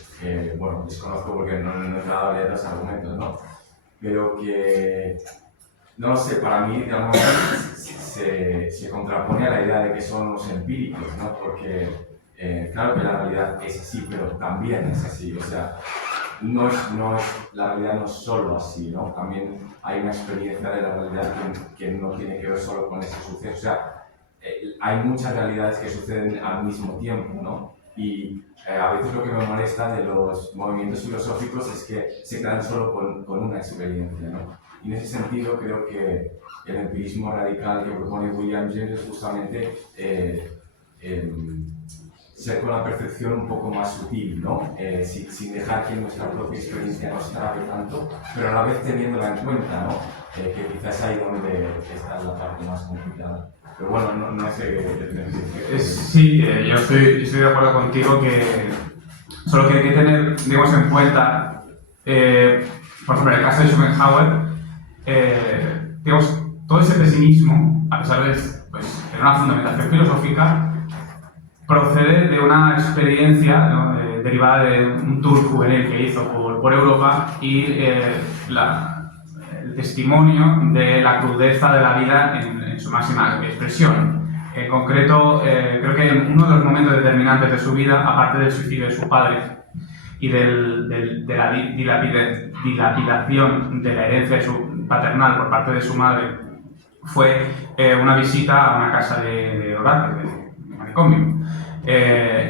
bueno, desconozco porque no he entrado a leer los argumentos, ¿no? Pero que, no lo sé, para mí de algún modo se contrapone a la idea de que son los empíricos, ¿no? Porque claro que la realidad es así, pero también es así, o sea, la realidad no es solo así, ¿no? También hay una experiencia de la realidad que no tiene que ver solo con ese suceso, o sea, hay muchas realidades que suceden al mismo tiempo, ¿no? Y a veces lo que me molesta de los movimientos filosóficos es que se quedan solo con una experiencia, ¿no? Y en ese sentido creo que el empirismo radical que propone William James es justamente ser con la percepción un poco más sutil, ¿no? Sin dejar que nuestra propia experiencia nos trabe tanto, pero a la vez teniéndola en cuenta, ¿no? Que quizás es ahí donde está la parte más complicada. Pero bueno, no sé qué Sí, yo estoy de acuerdo contigo que solo que hay que tener, digamos, en cuenta, por ejemplo, en el caso de Schopenhauer, digamos, todo ese pesimismo, a pesar de pues, tener una fundamentación filosófica, procede de una experiencia, ¿no? Derivada de un tour juvenil que hizo por Europa y el testimonio de la crudeza de la vida en su máxima expresión. En concreto, creo que en uno de los momentos determinantes de su vida, aparte del suicidio de su padre y de la dilapidación de la herencia de su paternal por parte de su madre, fue una visita a una casa de hogar, de manicomio.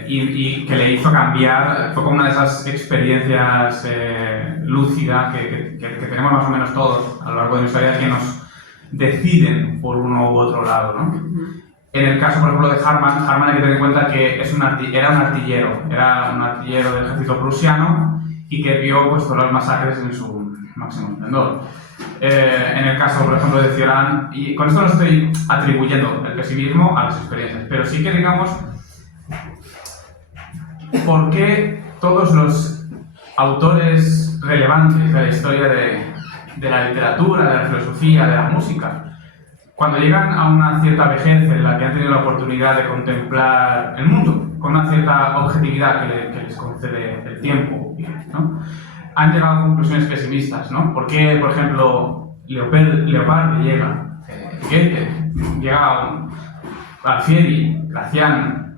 Y que le hizo cambiar, fue como una de esas experiencias lúcidas que tenemos más o menos todos a lo largo de nuestra vida, que nos deciden por uno u otro lado, ¿no? En el caso, por ejemplo, de Hartmann hay que tener en cuenta que era un artillero del ejército prusiano y que vio pues, todas las masacres en su máximo esplendor. En el caso, por ejemplo, de Cioran, y con esto no estoy atribuyendo el pesimismo a las experiencias, pero sí que digamos por qué todos los autores relevantes de la historia de la literatura, de la filosofía, de la música, cuando llegan a una cierta vejez en la que han tenido la oportunidad de contemplar el mundo, con una cierta objetividad que les concede el tiempo, ¿no? han llegado a conclusiones pesimistas, ¿no? ¿Por qué, por ejemplo, Leopardi llega, Goethe, llega Alfieri, Gracián,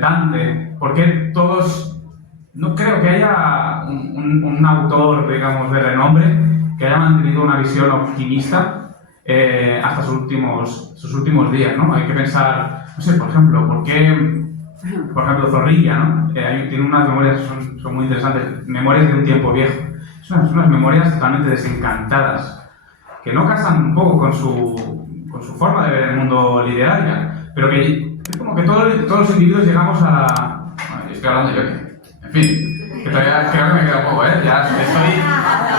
Dante? ¿Por qué todos? No creo que haya un autor, digamos, de renombre que haya mantenido una visión optimista hasta sus últimos días, ¿no? Hay que pensar, no sé, por ejemplo, ¿por ejemplo, Zorrilla, ¿no? Tiene unas memorias que son muy interesantes, memorias de un tiempo viejo. Son unas memorias totalmente desencantadas, que no casan un poco con su forma de ver el mundo literario, pero que es como que todos los individuos llegamos a la... Bueno, estoy hablando yo, en fin, que todavía creo que me queda un poco, ¿eh? Ya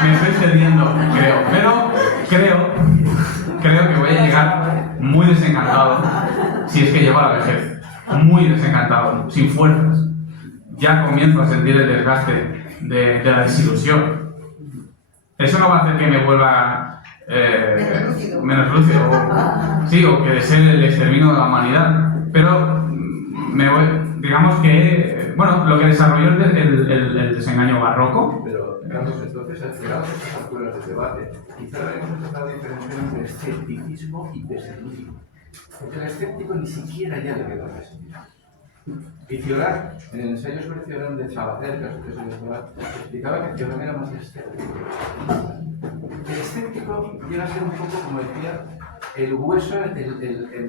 me estoy cediendo, creo, pero creo que voy a llegar muy desencantado, si es que llego a la vejez. Muy desencantado, sin fuerzas. Ya comienzo a sentir el desgaste de la desilusión. Eso no va a hacer que me vuelva menos lúcido. Sí, o que desee el exterminio de la humanidad. Pero digamos que, bueno, lo que desarrolló el desengaño barroco. Pero, digamos, entonces, llegamos a estas alturas del debate, quizá hemos empezado a diferenciar entre escepticismo y pesimismo. Porque el escéptico ni siquiera ya le queda pesimismo. Y Cioran, en el ensayo sobre Cioran de Sabater, que es un texto de Cioran, explicaba que Cioran era más escéptico. El escéptico llega a ser un poco, como decía, el hueso en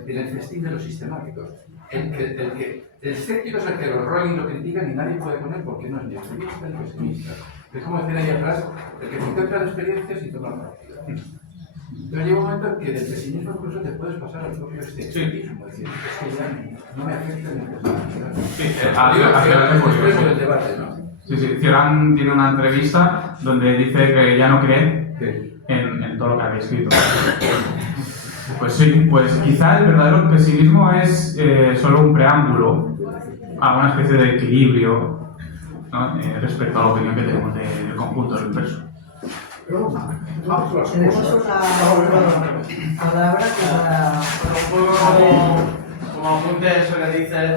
el festín de los sistemáticos. El escéptico es el que lo roen y lo critican y nadie puede poner porque no es ni optimista ni pesimista. Es como decía ahí atrás, el que contempla las experiencias y toma la práctica. Pero llega un momento en que del pesimismo incluso te puedes pasar al propio escepticismo, es decir, es que ya no me afecta ni me afecta. Sí, el debate, ¿no? Sí, Cioran tiene una entrevista donde dice que ya no cree en todo lo que había escrito. Pues sí, pues quizá el verdadero pesimismo es solo un preámbulo a una especie de equilibrio, ¿no? Respecto a la opinión que tenemos del conjunto del verso. Tenemos una palabra que un poco como apunte eso que dices,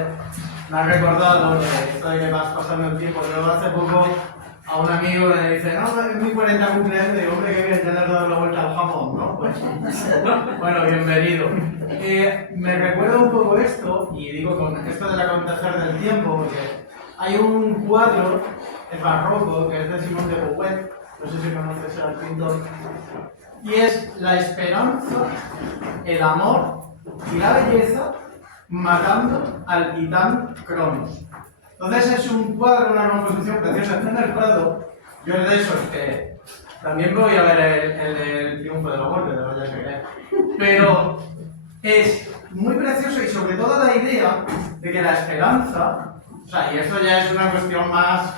me ha recordado de esto de que vas pasando el tiempo. Yo hace poco a un amigo le dice, no, es mi 40 cumpleaños, digo, hombre, que bien, ya le has dado la vuelta al jamón, ¿no? Pues, bueno, bienvenido. Me recuerda un poco esto, y digo con esto del acontecer del tiempo, porque hay un cuadro, el barroco, que es de Simón de Beauvoir, no sé si conoces al pintor, y es la esperanza, el amor y la belleza matando al titán Cronos. Entonces es un cuadro, una composición preciosa. En el Prado, yo es de esos que también voy a ver el triunfo de la muerte, de vaya que creer. Pero es muy precioso y sobre todo la idea de que la esperanza, o sea, y esto ya es una cuestión más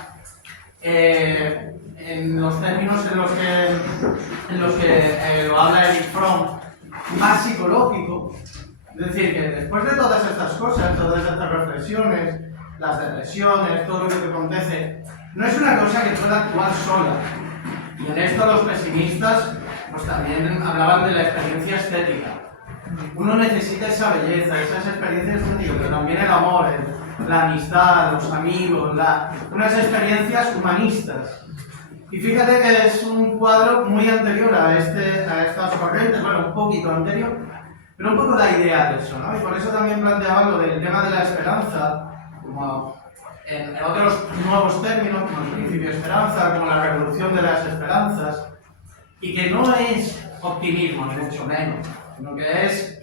en los términos en los que lo habla Erich Fromm, más psicológico. Es decir, que después de todas estas cosas, todas estas reflexiones, las depresiones, todo lo que te acontece, no es una cosa que pueda actuar sola. Y en esto los pesimistas pues también hablaban de la experiencia estética. Uno necesita esa belleza, esas experiencias estéticas, pero también el amor, la amistad, los amigos, unas experiencias humanistas. Y fíjate que es un cuadro muy anterior a estas corrientes, bueno, un poquito anterior, pero un poco la idea de eso, ¿no? Y por eso también planteaba lo del tema de la esperanza, como en otros nuevos términos, como el principio de esperanza, como la revolución de las esperanzas, y que no es optimismo, ni mucho menos, sino que es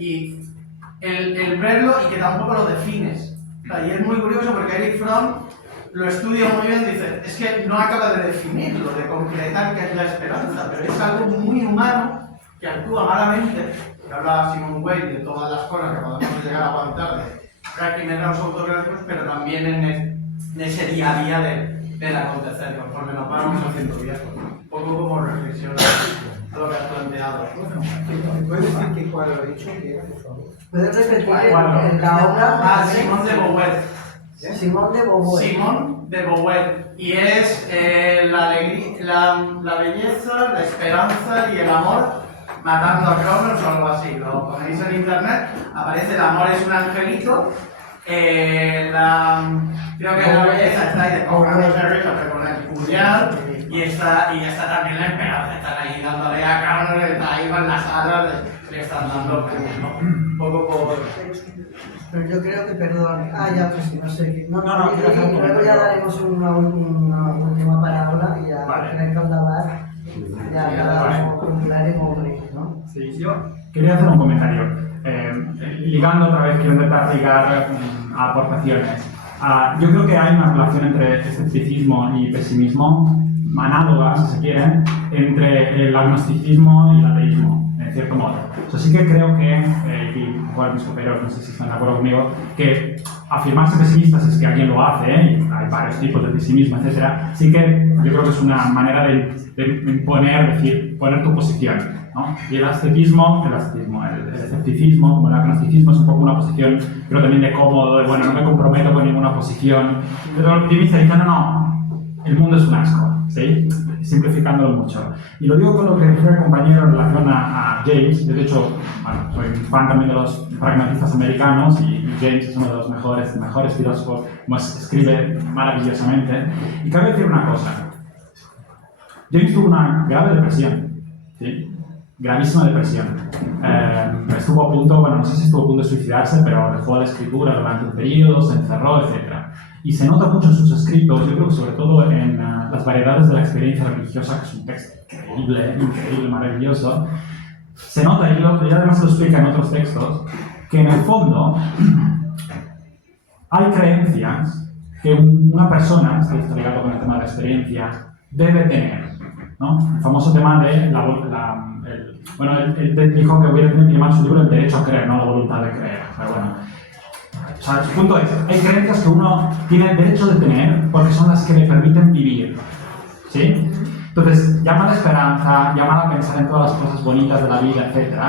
el verlo y que tampoco lo defines. O sea, y es muy curioso porque Erich Fromm lo estudia muy bien, dice, es que no acaba de definirlo, de concretar qué es la esperanza, pero es algo muy humano que actúa malamente, que habla Simone Weil de todas las cosas que podemos llegar a aguantar de régimenes autocráticos, pero también en ese día a día del acontecer, conforme nos vamos haciendo viejos. Un poco como reflexión a lo que has planteado. ¿Puedes decir qué cuadro ha dicho que era, por favor? ¿Puedes repetir en la obra? Simón de Beauvoir. Simón de Beauvoir. Simón de Beauvoir. Y es la belleza, la esperanza y el amor matando a Cronos o algo así. Lo ponéis en internet, aparece el amor es un angelito Creo que la belleza está ahí de comprar los servicios que con el puñal y está también la esperanza, están ahí dándole a Carlos, está ahí con la sala, le están dando un poco por... Pero yo creo que, perdón, ya, pues no sé, no, quiero y luego ya daremos una última palabra y ya crec que el debat ya lo concluiremos, ¿no? Sí, yo quería hacer un comentario. Ligando otra vez, quiero intentar ligar aportaciones. Yo creo que hay una relación entre escepticismo y pesimismo, análoga, si se quiere, entre el agnosticismo y el ateísmo, en cierto modo. O sea, sí que creo que, y igual mis compañeros, no sé si están de acuerdo conmigo, que afirmarse pesimistas es que alguien lo hace, y hay varios tipos de pesimismo, etc. Sí que yo creo que es una manera de imponer, decir, poner tu posición, ¿no? Y el escepticismo, el escepticismo, como el agnosticismo, es un poco una posición, creo también de cómodo, de bueno, no me comprometo con ninguna posición. Pero el optimista dice, no, el mundo es un asco, ¿sí? Simplificándolo mucho. Y lo digo con lo que decía el compañero en relación a James. De hecho, bueno, soy fan también de los pragmatistas americanos y James es uno de los mejores filósofos, escribe maravillosamente. Y cabe decir una cosa. James tuvo una grave depresión, ¿sí? Gravísima depresión. Estuvo a punto, bueno, no sé si estuvo a punto de suicidarse, pero dejó la escritura durante un periodo, se encerró, etc. Y se nota mucho en sus escritos, yo creo que sobre todo en las variedades de la experiencia religiosa, que es un texto increíble, maravilloso. Se nota, y además lo explica en otros textos, que en el fondo hay creencias que una persona, esto está ligado con el tema de la experiencia, debe tener, ¿no? El famoso tema de él dijo que hubiera tenido que llamar su libro El derecho a creer, no la voluntad de creer. Pero bueno, o sea, su punto es, hay creencias que uno tiene el derecho de tener porque son las que le permiten vivir, ¿sí? Entonces, llama a la esperanza, llama a pensar en todas las cosas bonitas de la vida, etc.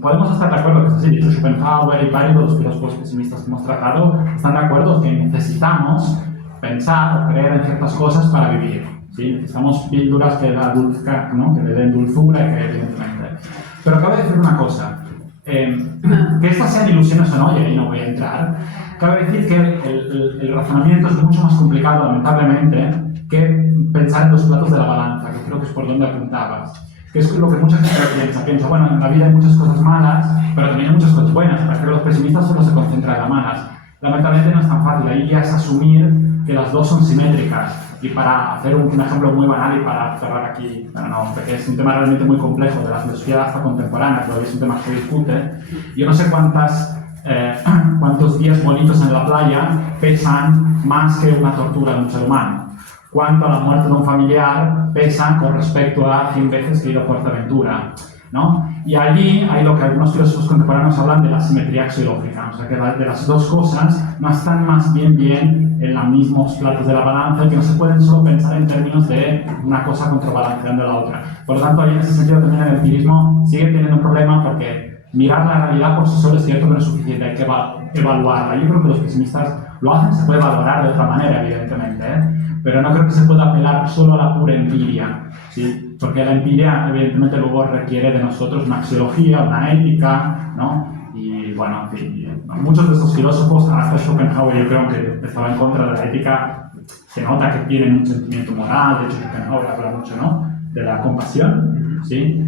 Podemos estar de acuerdo que es así. De hecho, Schopenhauer y varios de los filósofos pesimistas que hemos tratado están de acuerdo que necesitamos pensar o creer en ciertas cosas para vivir, ¿sí? Necesitamos píldoras que le den dulzura y que evidentemente. Pero cabe decir una cosa, que estas sean ilusiones o no, y ahí no voy a entrar, cabe decir que el razonamiento es mucho más complicado, lamentablemente, que pensar en los platos de la balanza, que creo que es por donde apuntabas. Que es lo que mucha gente piensa, bueno, en la vida hay muchas cosas malas, pero también hay muchas cosas buenas. Parece que los pesimistas solo se concentran en las malas. Lamentablemente no es tan fácil, ahí ya es asumir que las dos son simétricas. Y para hacer un ejemplo muy banal y para cerrar aquí, porque es un tema realmente muy complejo de la filosofía hasta contemporánea, todavía es un tema que se discute. Yo no sé cuántos días bonitos en la playa pesan más que una tortura de un ser humano. Cuánto la muerte de un familiar pesa con respecto a 100 veces que he ido a Fuerteventura, ¿no? Y allí hay lo que algunos filósofos contemporáneos hablan de la simetría axiológica, o sea que de las dos cosas no están más bien en los mismos platos de la balanza y que no se pueden solo pensar en términos de una cosa contrabalanceando la otra. Por lo tanto, ahí en ese sentido también el empirismo sigue teniendo un problema porque mirar la realidad por sí solo es cierto que no es suficiente, hay que evaluarla. Yo creo que los pesimistas lo hacen, se puede valorar de otra manera, evidentemente, pero no creo que se pueda apelar solo a la pura empiria, ¿sí? Porque la empiria, evidentemente, luego requiere de nosotros una axiología, una ética, ¿no? Y bueno, en fin, muchos de estos filósofos, hasta Schopenhauer, yo creo que estaba en contra de la ética, se nota que tienen un sentimiento moral. De hecho, Schopenhauer habla mucho, ¿no?, de la compasión, ¿sí?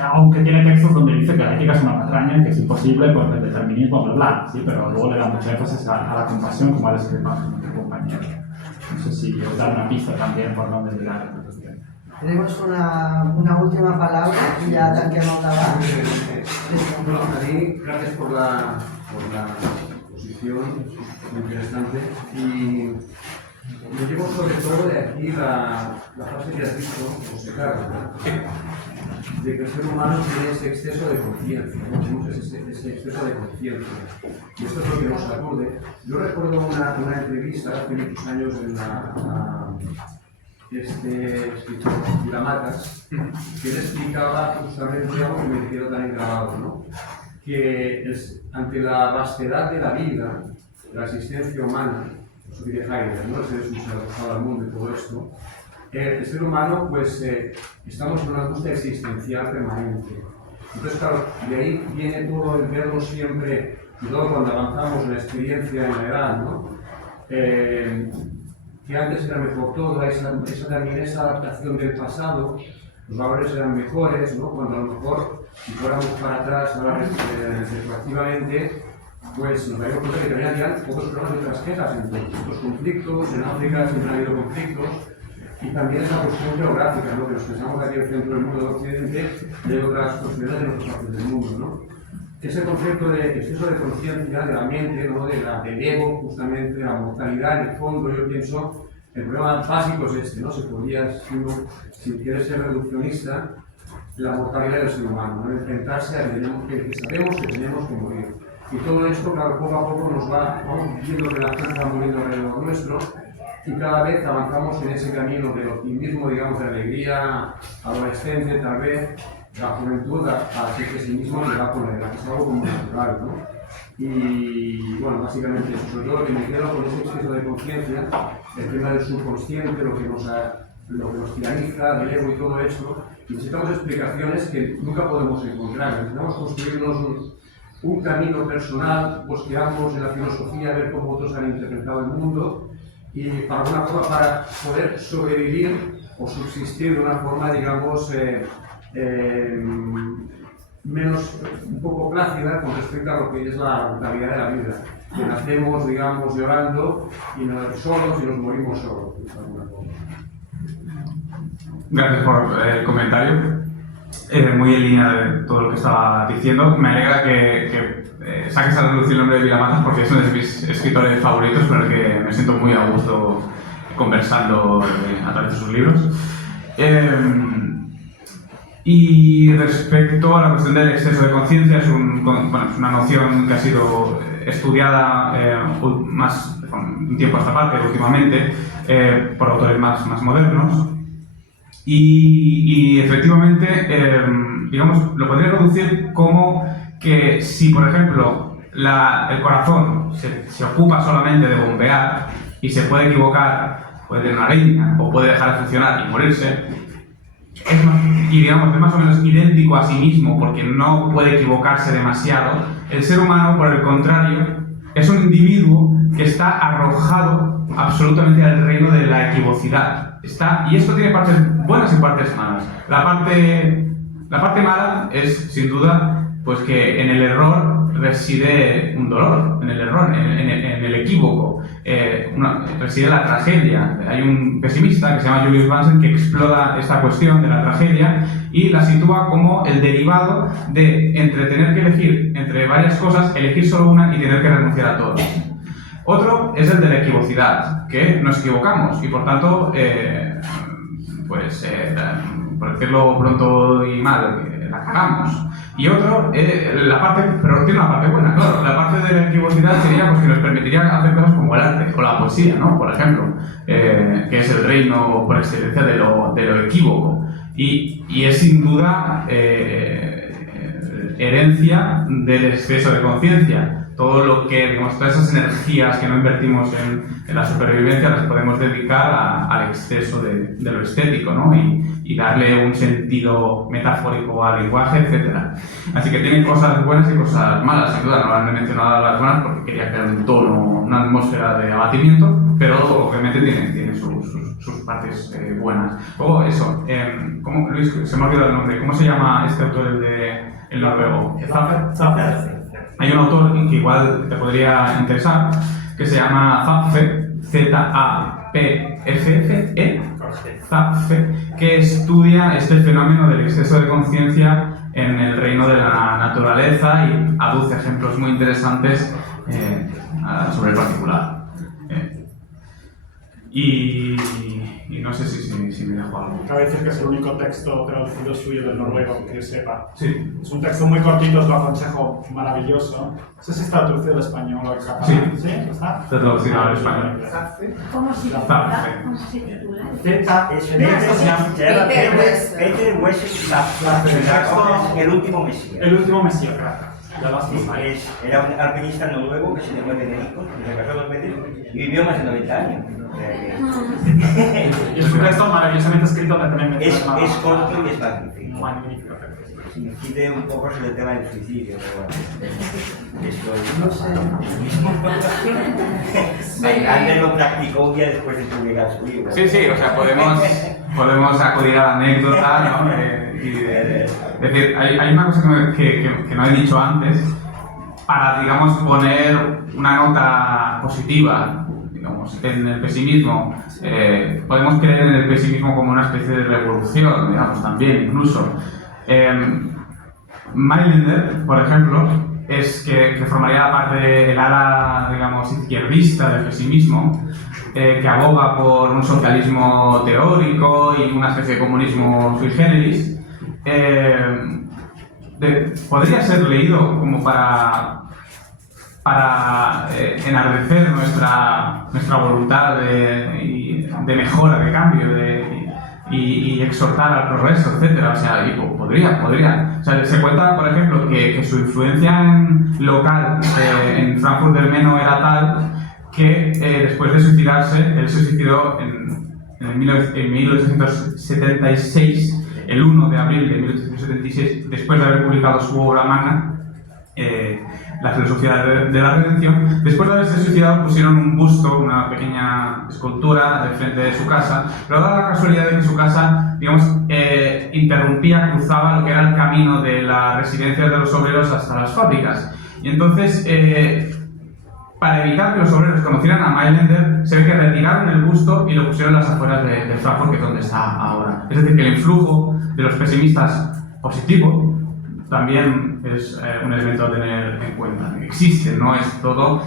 Aunque tiene textos donde dice que la ética es una patraña, que es imposible porque el determinismo, bla, bla, ¿sí? Pero luego le da mucho énfasis a la compasión, como ha descrito nuestro compañero. No sé si os da una pista también por dónde mirar esta cuestión. Tenemos una última palabra y ya tanquemos el debat. Gracias por la exposición, muy interesante. Y me llevo sobre todo de aquí la frase que has dicho, José Carlos, de que el ser humano tiene ese exceso de conciencia, ¿no? Tenemos ese exceso de conciencia. Y esto es lo que nos sacude. Yo recuerdo una entrevista hace muchos años a este escritor Matas, que él explicaba justamente algo que me quedó también grabado, ¿no? Que ante la vastedad de la vida, de la existencia humana, eso que dice Heidegger, ¿no? El ser usado al mundo y todo esto, el ser humano, pues, estamos en una angustia existencial permanente. Entonces, claro, de ahí viene todo el verlo siempre y todo cuando avanzamos en la experiencia, en la edad, ¿no? Que antes era mejor todo, también esa adaptación del pasado, los valores eran mejores, ¿no? Cuando a lo mejor, si fuéramos para atrás, ahora retroactivamente, pues nos daríamos cuenta que también había otros problemas y otras quejas, otros conflictos, en África siempre ha habido conflictos, y también esa cuestión geográfica, ¿no? Que nos pensamos aquí en el centro del mundo de Occidente y hay otras posibilidades en otras partes del mundo, ¿no? Ese concepto de exceso de conciencia, de la mente, ¿no? Del ego, justamente, de la mortalidad, en el fondo, yo pienso, el problema básico es este, ¿no? Se podría, si quieres ser reduccionista, la mortalidad del ser humano, ¿no? Enfrentarse a que sabemos que tenemos que morir. Y todo esto, claro, poco a poco nos vamos viendo que la gente va muriendo alrededor nuestro, y cada vez avanzamos en ese camino del optimismo, digamos, de alegría adolescente, tal vez, la juventud, a que sí mismo le va con la edad, que es algo como natural, ¿no? Y bueno, básicamente eso, sobre todo lo que me quedo con ese exceso de conciencia, el tema del subconsciente, lo que nos tiraniza, del ego y todo esto, necesitamos explicaciones que nunca podemos encontrar, necesitamos construirnos un camino personal, buscamos en la filosofía, ver cómo otros han interpretado el mundo, y para alguna forma para poder sobrevivir o subsistir de una forma, digamos, menos, un poco plácida con respecto a lo que es la brutalidad de la vida. Que nacemos, digamos, llorando y solos y nos morimos solos, de alguna forma. Gracias por el comentario. Muy en línea de todo lo que estaba diciendo. Me alegra que saques a relucir el nombre de Vilamatas porque es uno de mis escritores favoritos con el que me siento muy a gusto conversando a través de sus libros. Y respecto a la cuestión del exceso de conciencia, es una noción que ha sido estudiada un tiempo a esta parte, últimamente, por autores más modernos. Y efectivamente, digamos, lo podría reducir como que si, por ejemplo, el corazón se ocupa solamente de bombear y se puede equivocar, puede tener una arritmia o puede dejar de funcionar y morirse, digamos, es más o menos idéntico a sí mismo porque no puede equivocarse demasiado, el ser humano, por el contrario, es un individuo que está arrojado absolutamente al reino de la equivocidad. Y esto tiene partes buenas y partes malas. La parte mala es, sin duda, pues que en el error reside un dolor, en el error, en el equívoco, reside la tragedia. Hay un pesimista que se llama Julius Bansen que explora esta cuestión de la tragedia y la sitúa como el derivado de entre tener que elegir entre varias cosas, elegir solo una y tener que renunciar a todas. Otro es el de la equivocidad, que nos equivocamos y por tanto, por decirlo pronto y mal, la cagamos. Y otro, pero tiene una parte buena, claro. La parte de la equivocidad sería pues, que nos permitiría hacer cosas como el arte o la poesía, ¿no? Por ejemplo, que es el reino por excelencia de lo equívoco. Y es sin duda herencia del exceso de conciencia. Todo lo que, digamos, todas esas energías que no invertimos en la supervivencia las podemos dedicar al exceso de lo estético, ¿no? Y darle un sentido metafórico al lenguaje, etc. Así que tiene cosas buenas y cosas malas, sin duda. No las he mencionado las buenas porque quería crear un tono, una atmósfera de abatimiento, pero obviamente tiene sus partes buenas. Luego, eso, Luis, se me ha olvidado el nombre. ¿Cómo se llama este autor, el noruego? Zapffe. Hay un autor que igual te podría interesar, que se llama Zapffe, Z-A-P-F-F-E, Zapffe, que estudia este fenómeno del exceso de conciencia en el reino de la naturaleza y aduce ejemplos muy interesantes sobre el particular. Y no sé si me dejo algo. Cabe decir que es el único texto traducido suyo del noruego que yo sepa. Sí. Es un texto muy cortito, os lo aconsejo, maravilloso. No sé si está traducido al español o al catalán. Sí. ¿Sí? ¿Está? Está traducido al español. ¿Cómo se titula? ¿Cómo se titula? Peter Wessel, El último Mesías. El último Mesías, gracias. Era un alpinista noruego que se llamó Federico, que se casó 2 veces y vivió más de 90 años. Y es un texto maravillosamente escrito donde también es corto y es magnífico. Magnífico. se incide un poco sobre el tema del suicidio, pero esto es... No sé. Maylander lo practicó un día después de publicar su libro. Sí, sí, o sea, podemos acudir a la anécdota, ¿no? Es decir, hay una cosa que no he dicho antes, para, digamos, poner una nota positiva, digamos, en el pesimismo. Podemos creer en el pesimismo como una especie de revolución, digamos, también, incluso. Mailander, por ejemplo, que formaría parte del ala, digamos, izquierdista del pesimismo, que aboga por un socialismo teórico y una especie de comunismo sui generis, podría ser leído como para enardecer nuestra voluntad de mejora, de cambio, y exhortar al progreso, etc. O sea, podría. O sea, se cuenta, por ejemplo, que su influencia local en Frankfurt del Meno era tal que después de suicidarse, él se suicidó en 1876, el 1 de abril de 1876, después de haber publicado su obra magna, La filosofía de la redención. Después de haberse suicidado, pusieron un busto, una pequeña escultura de frente de su casa, pero dada la casualidad de que su casa, digamos, cruzaba lo que era el camino de las residencias de los obreros hasta las fábricas. Y entonces, para evitar que los obreros conocieran a Mailander, se ve que retiraron el busto y lo pusieron en las afueras de Frankfurt, que es donde está ahora. Es decir, que el influjo de los pesimistas positivo también es un elemento a tener en cuenta. Existe, no es todo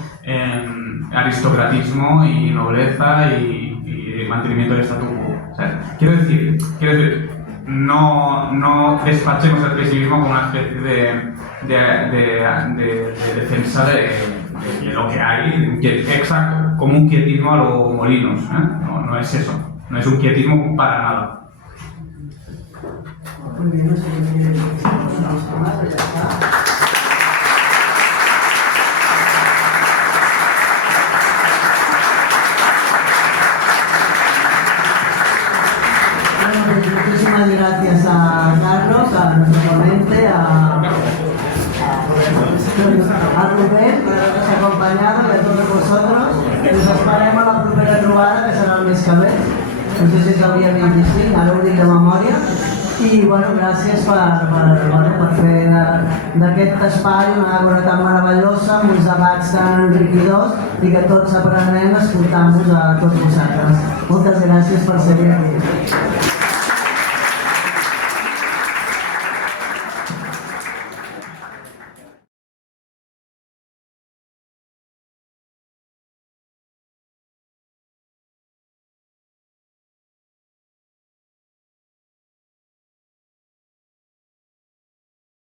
aristocratismo y nobleza y mantenimiento del statu quo. O sea, quiero decir, no despachemos el pesimismo como una especie de defensa de lo que hay, exacto, como un quietismo a lo Molinos. No es eso, no es un quietismo para nada. Muy bien, no sé qué tiene que decir más, ya está. Muchísimas gracias a Carlos, a nuestro ponente, a Rubén, por habernos acompanyat, i a tots vosotros. Ens esperem a la propera trobada, que serà el mes que ve. No sé si és el dia 25, ara ho dic de memòria. I bueno, gràcies per fer d'aquest espai una àgora tan meravellosa, amb uns debats tan enriquidors i que tots aprenem escoltant-vos a tots vosaltres. Moltes gràcies per ser aquí.